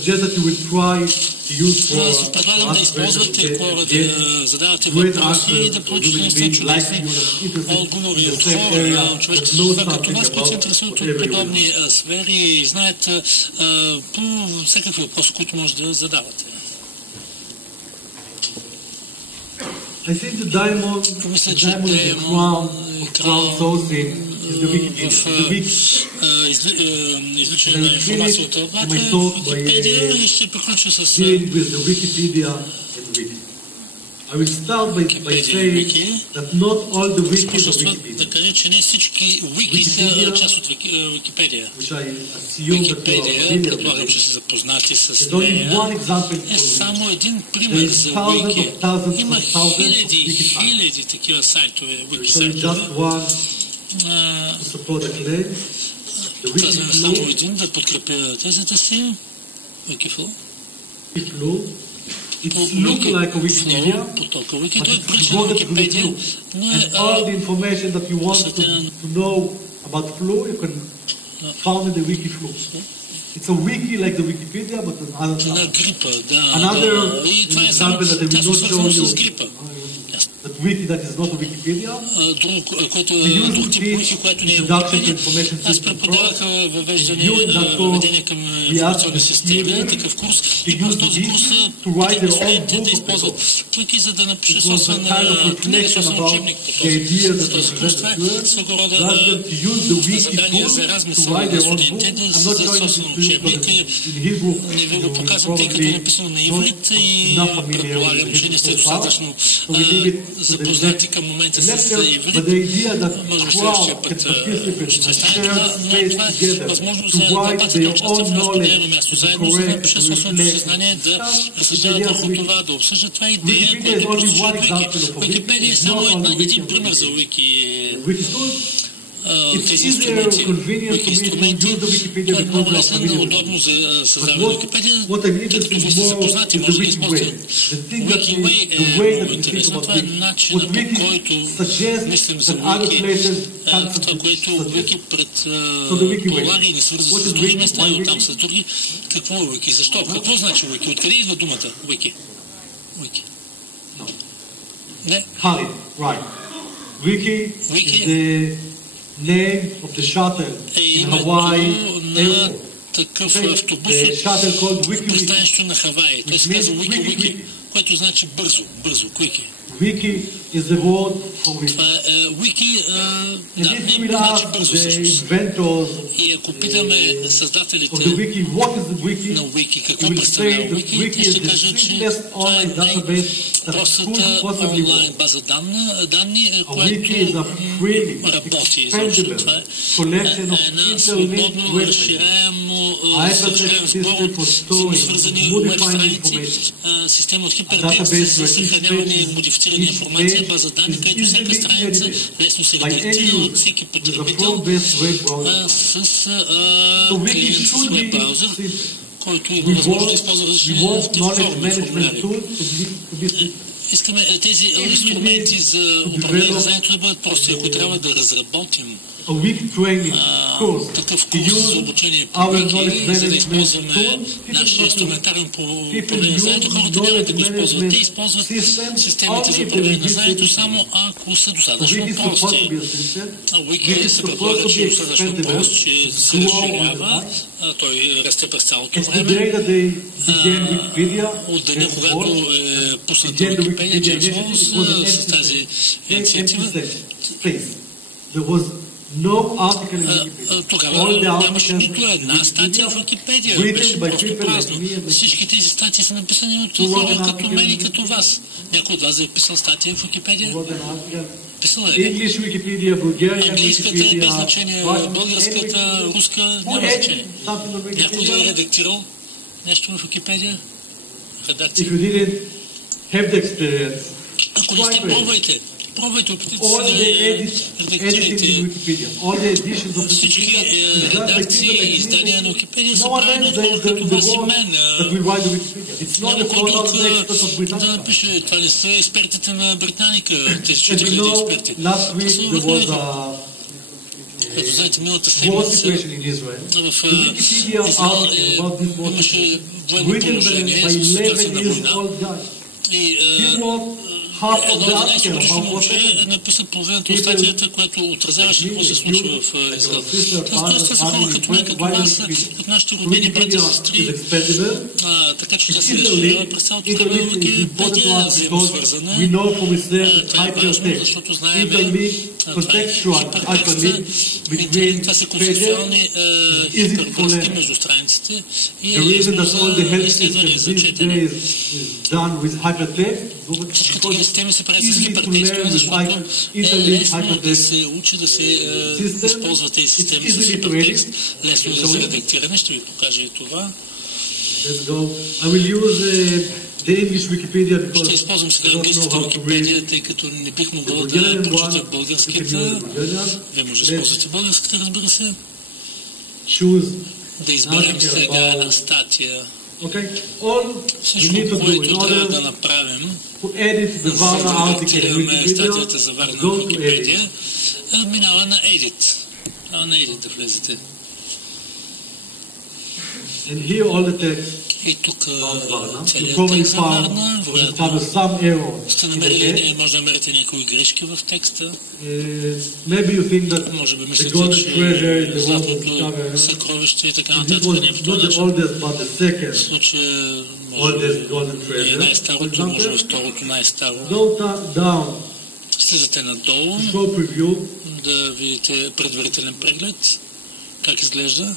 предлагам да използвате Quora, да задавате въпроси и да получите наистина чудесни отговори от хора, човешки същества, като вас, които се интересуват от подобни сфери и знаят по всякакви въпроси, които може да задавате. Помисля, че извличане на информация от тълпата е Википедия и ще приключа с Википедия Вики. Започва да кажа, че не всички вики са част от Википедия. Википедия, предполагам, че са запознати с нея, е само един пример за вики. Има хиляди такива сайтове, вики сайтове. Казваме само един да подкрепя тезата си. Викифл. It looks like a Wikipedia, потока but Wiki, той it's прилича на devoted to the Википедия, flow. но And all the information that you want to know about flow, you can find in the wiki flow. It's a wiki like the Wikipedia, but на another. грипа, Another и това е само example that I will тясно not show свързано you. с грипа. That wiki that is not a Wikipedia. Който друг тип wiki, което не е Википедия. Аз преподавах въведение към информационни системи, такъв курс, и в този курс питахме студентите да използват wiki, за да напишат собствена книга, собствен учебник по този курс. Това е своего рода задание за размисъл на студентите, да създадат собствен учебник. Не ви го показвам, тъй като е написано на иврит и предполагам, че не сте достатъчно запознати към момента с иврит. Може би следващия път ще стане това, но това е възможност за двамата да участват в разпределено място заедно, за да напишат собственото съзнание, да разсъждават върху това, да обсъждат това идея, която проистича от Wiki. Википедия е само един пример за Wiki. Тези инструменти, това е много лесно, удобно за създаване на Википедия, като вие сте запознати, може да използвате. Wiki е много интересно. Това е начинът, по който мислим за Wiki, това, което Wiki предполага и ни свързва с други места и оттам с други. Какво е Wiki? Защо? Какво значи Wiki? Откъде идва думата Wiki? Не? Wiki is the name of the shuttle in Hawaii airport. Такъв автобус от пристанището на Хавай. Той се казва Wiki, което значи бързо, Wiki. Wiki is the word for wiki. Това е Wiki, не значи бързо всъщност. И ако питаме създателите на Wiki, какво представлява Wiki, те ще кажат, че това е най-простата онлайн база данни, която работи изобщо. Това е една свободно разширяемо сбор, свързани веб страници, система от хипертекст за съхраняване и модифициране информация, база данни, където всяка страница лесно се редактира от всеки потребител с клиент с веб браузър, който има възможност да използва различни формуляри. Искаме тези инструменти за управление на знанието да бъдат прости. Ако трябва да разработим такъв курс за обучение по Wiki, за да използваме нашия инструментариум по управление на знанието, хората няма да го използват. Те използват системите за управление на знанието само ако са достатъчно прости. Wiki се предполага, че е достатъчно прост, че се разширява, той расте през цялото време. От деня, когато е пусната Википедия, Джеймс Уолс с тази инициатива, тогава нямаше нито една статия в Википедия. Беше просто празно. Всички тези статии са написани от хора като мен и като вас. Някой от вас е писал статия в Википедия? Писал е. Английската е без значение, българската, руска няма значение. Някой да е редактирал нещо в Википедия? Редакция. Ако не сте, пробвайте, опитайте се да редактирайте. Всички редакции и издания на Википедия са правени от хора като вас и мен. Няма кой друг да напише. Това не са експертите на Британика, тези 4000 експерти. Като знаете, миналата седмица в Израел имаше военно положение, ситуация на война. И едно 11-годишно момче написа половината от статията, която отразяваше какво се случва в Израел. Това са хора като мен, като вас, от нашите роднини, брати и сестри. Така че тя се разширява през цялото време Википедия взаимосвързана. Това е важно, защото знаем хипертекста, това са концептуални хипервръзки между страниците и е лесно за изследване, за четене. Всичките тези системи се правят с хипертекстове, защото е лесно да се учи да се използва тези системи с хипертекст. Лесно е за редактиране, ще ви покажа и това. Ще използвам сега английската Википедия, тъй като не бих могъл да прочета българската. Вие може да използвате българската, разбира се. Да изберем сега една статия. Okay? All we need to do in order to edit the Varna article in Wikipedia, go to edit. Минава на edit. На edit да влезете. And here all the text. И тук целият текст за Варна, вероятно сте намерили, може да намерите някои грешки в текста. Може би мислите, че златното съкровище и така нататък не е по този начин. В случая не е най-старото, може би второто най-старо. Слизате надолу, да видите предварителен преглед, как изглежда.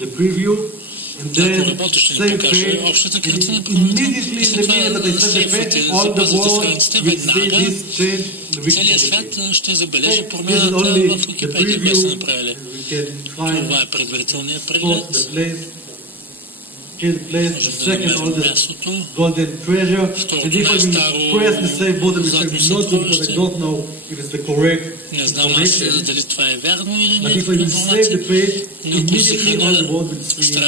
The preview, and then save page, immediately in the minute that they set the page, all the world will see this change in the Целият свят ще забележи промяната в Википедия, която са направили. Това е предварителният преглед. The second oldest golden treasure, and if I will press the save button, which I will not do because I don't know if it's the correct information, but if I will save the page, immediately all the world will see the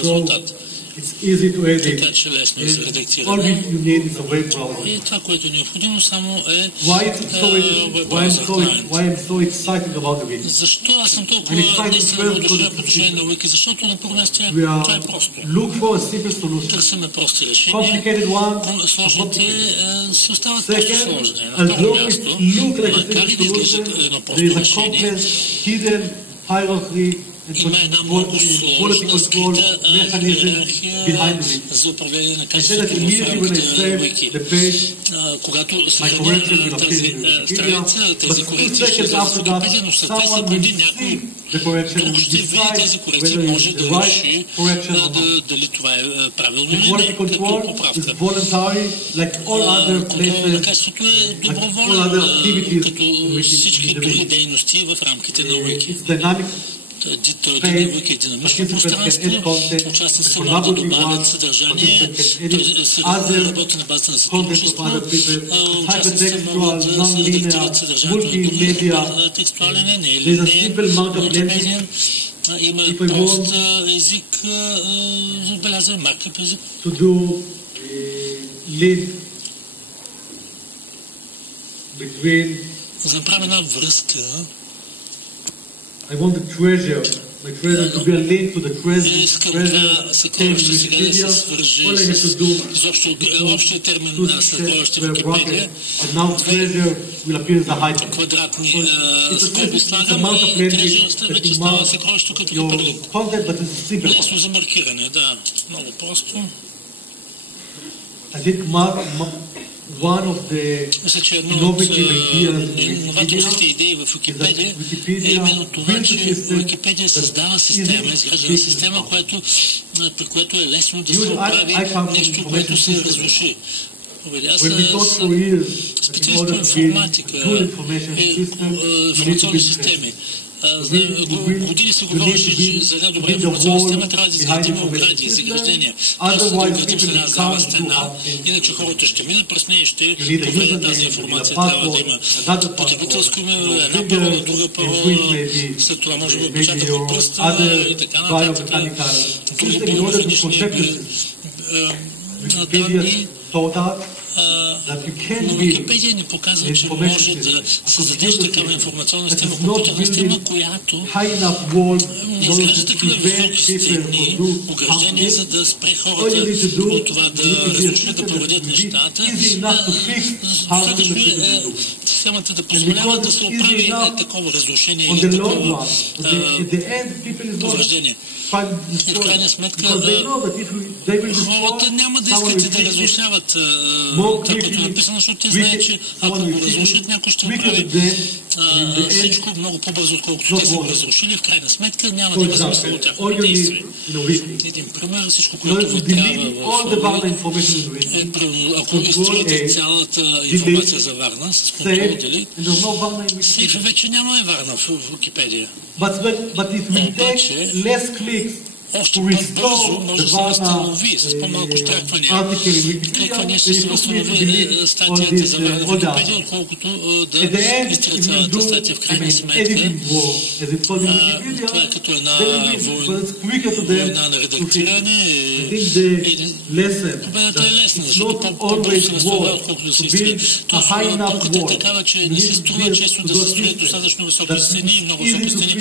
result. It's easy to edit. All you need is a web browser. Why I'm so excited about the wiki? Защо аз съм толкова наистина въодушевен по отношение на Wiki? Защото на първо място това е просто. Търсиме прости решения. Сложните си остават просто сложни. На второ място, макар и да изглеждат едно просто решение, има една много сложна, скрита иерархия за управление на качеството в рамките на Wiki. Когато съхраня тази страница, тези корекции ще излязат в Википедия, но след 2 секунди някой друг ще види тези корекции, може да реши дали това е правилно или не, като поправка. Контрол на качеството е доброволен, като всички други дейности в рамките на Wiki. Wiki е динамично пространство, участниците могат да добавят съдържание, той работи на базата на сътрудничество, участниците могат да се редактират съдържанието на текстуален, не или не, мултимедиен. Има прост език за отбелязване, маркъп език. За да направим една връзка, I want the treasure, my treasure to be a link to the treasure. Искам това съкровище сега да се свържи с общия термин на съкровище в Википедия. Квадратни скоби слагам и treasure вече става съкровището като перлинг. Лесно за маркиране, да. Много просто. I think one of the innovative ideas новаторските идеи в Википедия е именно това, че Википедия създава система, изгражда система, при което е лесно да се оправи нещо, което се разруши. Аз специалист по информатика, информационни системи. Години се говореше, че за една добра информационна система трябва да изградим огради, заграждения. Просто да изградим с една здрава стена, иначе хората ще минат през нея и ще проверят тази информация. Трябва да има потребителско име, една парола, друга парола, след това може би отпечатък от пръста и така нататък. Други по-различни данни. Но Википедия ни показва, че може да създадеш такава информационна система, компютърна система, която не изгражда такива високи стени, ограждения, за да спре хората от това да разрушат, да проведат нещата. Достатъчно е системата да позволява да се оправи такова разрушение или такова повреждение. И в крайна сметка хората няма да искат да разрушават това, което е написано, защото те знаят, че ако го разрушат, някой ще направи всичко много по-бързо, отколкото те са го разрушили. В крайна сметка няма да има смисъл от тяхното действие. Един пример, всичко, което ви трябва ако изтриете цялата информация за Варна с контрол дели, сейфа вече няма Варна в Википедия. But it will take less clicks още по-бързо може да се възстанови с по-малко кликвания ще се възстанови статията за Википедия, отколкото да изтира цялата статия. В крайна сметка, това е като една война на редактиране. Победата е лесна, защото по-бързо се възстановява, отколкото да се изтри. Науката е такава, че не се струва често да се строят достатъчно високи стени и много високи стени.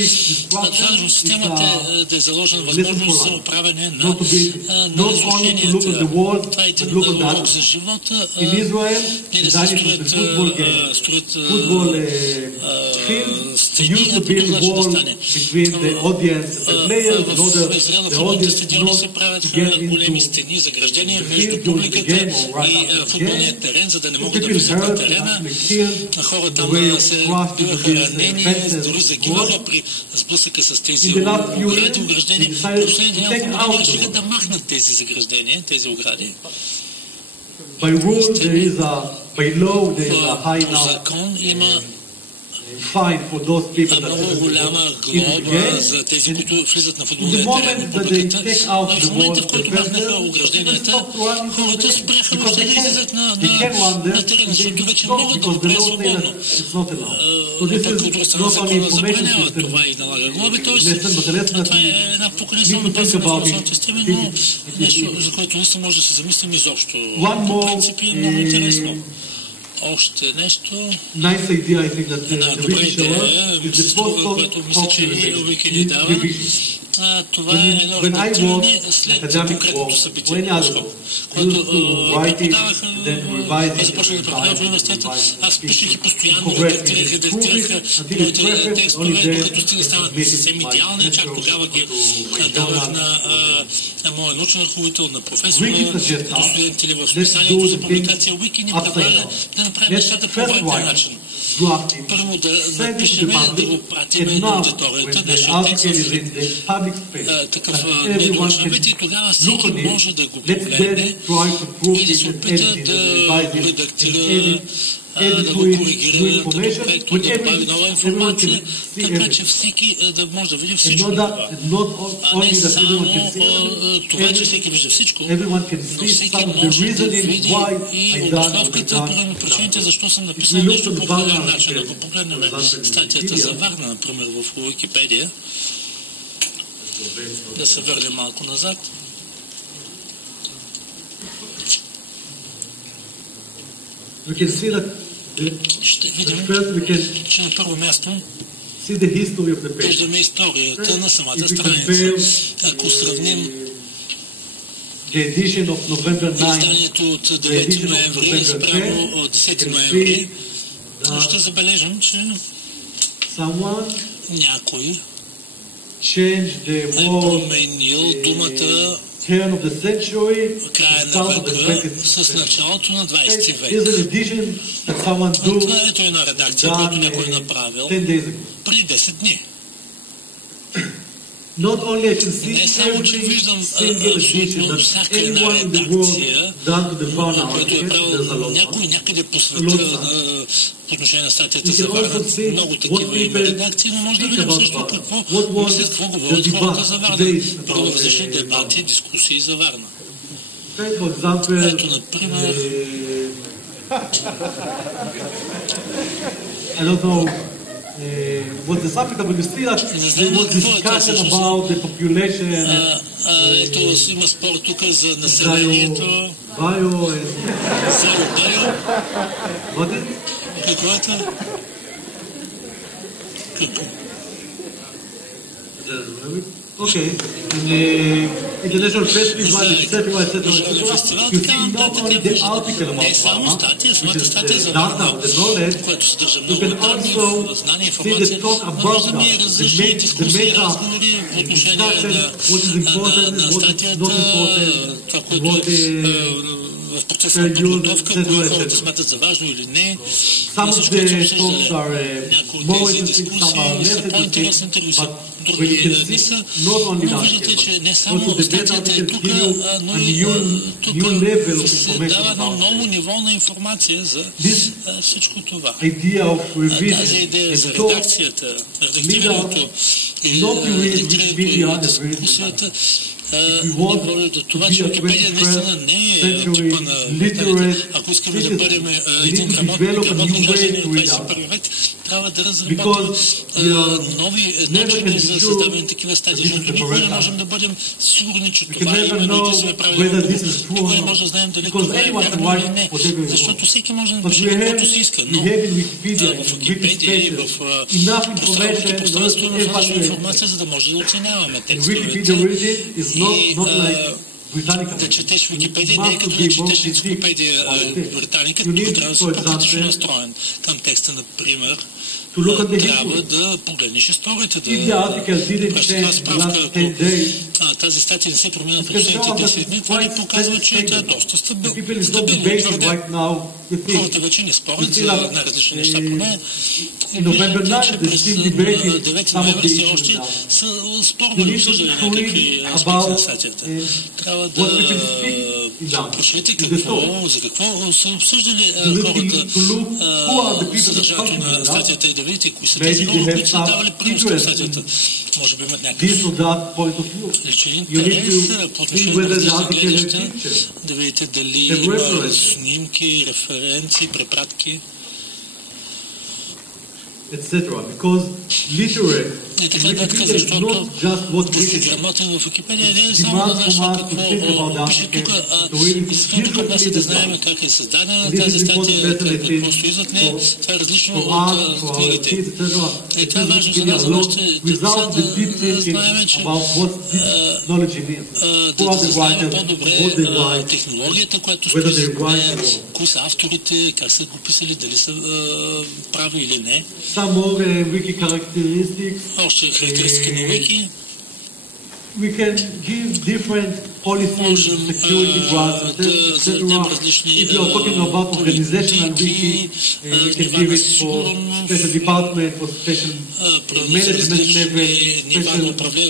Достатъчно системата да е заложена възможност за управяне на разрушенията. Това е един урок за живота. Не да се строят стени, а по начин да стане. В Израел на футболните стадиони се правят големи стени, заграждения между публиката и футболния терен, за да не могат да пресекат терена. Хора там се биваха ранени, дори загиваха при сблъсъка с тези ограждения. В последните няколко години решиха да махнат тези заграждения, тези огради. By law there is a high по закон има много голяма глоба за тези, които влизат на футболния терен по публиката. В момента, в който махнаха огражденията, хората спряха въобще да излизат на терена, защото вече могат да играят свободно. Пък от друга страна закона забранява това и налага глоби. Това е една поколение база на информационната система, но нещо, за което не може да се замислим изобщо. По принцип е много интересно. Още нещо. Една добра идея, което мисля, че Вики ни дава. Това е едно редактиране след конкретното събитие. Когато преподавах, започнах да преподавам в университета, аз пишех и постоянно редактирах моите текстове, докато стига станат съвсем идеални. Чак тогава ги давах на моя научен ръководител, на професора, на студенти или в списанието за публикация. Вики ни предлага да направим нещата по вреден начин. Първо да напишем, да го пратим на аудиторията, нашия текст такъв недоучен вид и тогава всеки може да го погледне и да се опита да го редактира, да го коригира, да го проекта, да добави нова информация, така че всеки да може да види всичко това. А не само това, че всеки вижда всичко, но всеки може да види и обосновката, първо причините, защо съм написал нещо по правилен начин. Ако погледнем статията за Варна, например, в Уикипедия, да се върнем малко назад. Ще видим, че на първо място виждаме историята на самата страница. Ако сравним изданието от 9 ноември спрямо от 10 ноември, ще забележим, че някой е променил думата края на века с началото на 20 век. Това ето една редакция, която някой е направил преди 10 дни. Не само, че виждам абсолютно всяка една редакция, която е правил някой някъде по света по отношение на статията за Варна. Много такива има редакции, но може да видим също какво говорят хората за Варна. Първо различни дебати, дискусии за Варна. Ето, например... was the subject of Iндустриален, there was discussion about the population. Ето има спор тук за населението. Bio. What is? Какво е това? Okay. International Festival, etc. You see not only the article about Vana, което съдържа много данни, знания, информация, но виждаме различни дискусии, разговори по отношение на статията, това, което е в процеса на подготовка, кое хората смятат за важно или не. Some of the talks are more interesting, some are less interesting, but when you can see not only the article, but also the best article give you a new level of information about this idea of revision and talk lead out not to read Wikipedia as reading. If we want to be a 21st century literate citizen, we need to develop a new way to read out. Because we are never can be sure that this is the correct answer. We can never know whether this is true or not. Because anyone can write whatever he wants. But we have in Wikipedia and Wikipages enough information in order to evaluate. And Wikipedia reading is not like да четеш Википедия не е като да четеш енциклопедия Британика, тук трябва да си по-критично настроен към текста, например. Трябва да погледнеш историята, да пращаш една справка. Ако тази статия не се променя в последните 10 дни, това ни показва, че тя е доста стабилно твърде. Хората вече не спорят за най-различни неща по нея. И виждате, че през 9 ноември все още са спорвали, обсъждали някакви аспекти на статията. Трябва да прочете за какво са обсъждали хората съдържанието на статията и да видите кои са тези хора, които са давали принос към статията. Може би имат някакъв личен интерес по отношение на различни гледаща, да видите дали има снимки, референции, препратки. Etc. Because literate is not just what we грамотен в Википедия не е само да знаеш какво пише тук, искането към нас е да знаем как е създадена тази статия, какво стои зад нея. Това е различно от книгите. И това е важно за нас, за нашите деца да знаем, че да знаем по-добре технологията, която стои зад нея, кои са авторите, как са го писали, дали са прави или не. Some more wiki characteristics. Още характеристики на Wiki. We can give different policies, security grants, etc. If you are talking about organizational wiki, we can give it for special department, for special management level,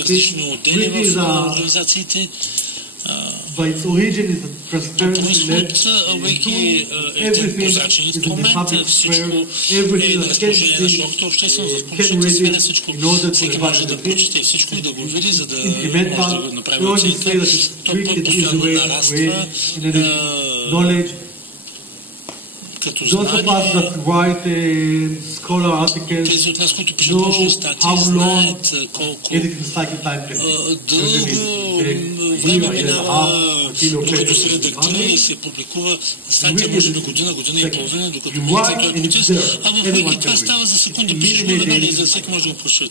special wiki by its origin is a transparency led into everything is in the public sphere, everything that can read it in order to evaluate it. Incremental, we only say that it's quick and easy way to create knowledge. Those of us that write scholar articles know how long editing cycle time can be. Време минава, докато се редактира и се публикува статия, може би година и половина, докато минава този процес. А в Wiki това става за секунди. Пишеш го веднага и за всеки може да го прочете.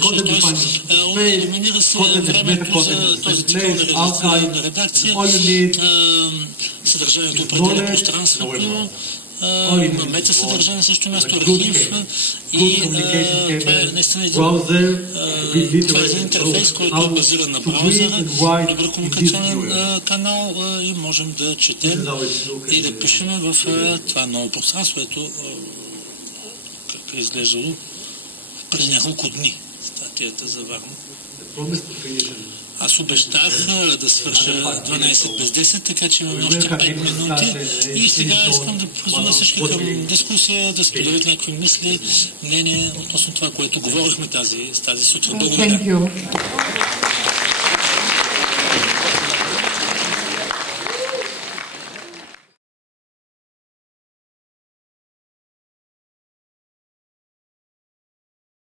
Тоест, елиминира се времето за този цикъл на редакция. Съдържанието определя пространството. Има метасъдържание също място, архив и това е наистина един интерфейс, който е базиран на браузъра, добър комуникационен канал и можем да четем и да пишем в това ново пространство, което както е изглеждало преди няколко дни статията за Варна. Аз обещах да свърша 12 без 10, така че имаме още 5 минути. И сега искам да призова всички към дискусия, да споделят някакви мисли, мнения относно това, което говорихме тази сутрин. Благодаря.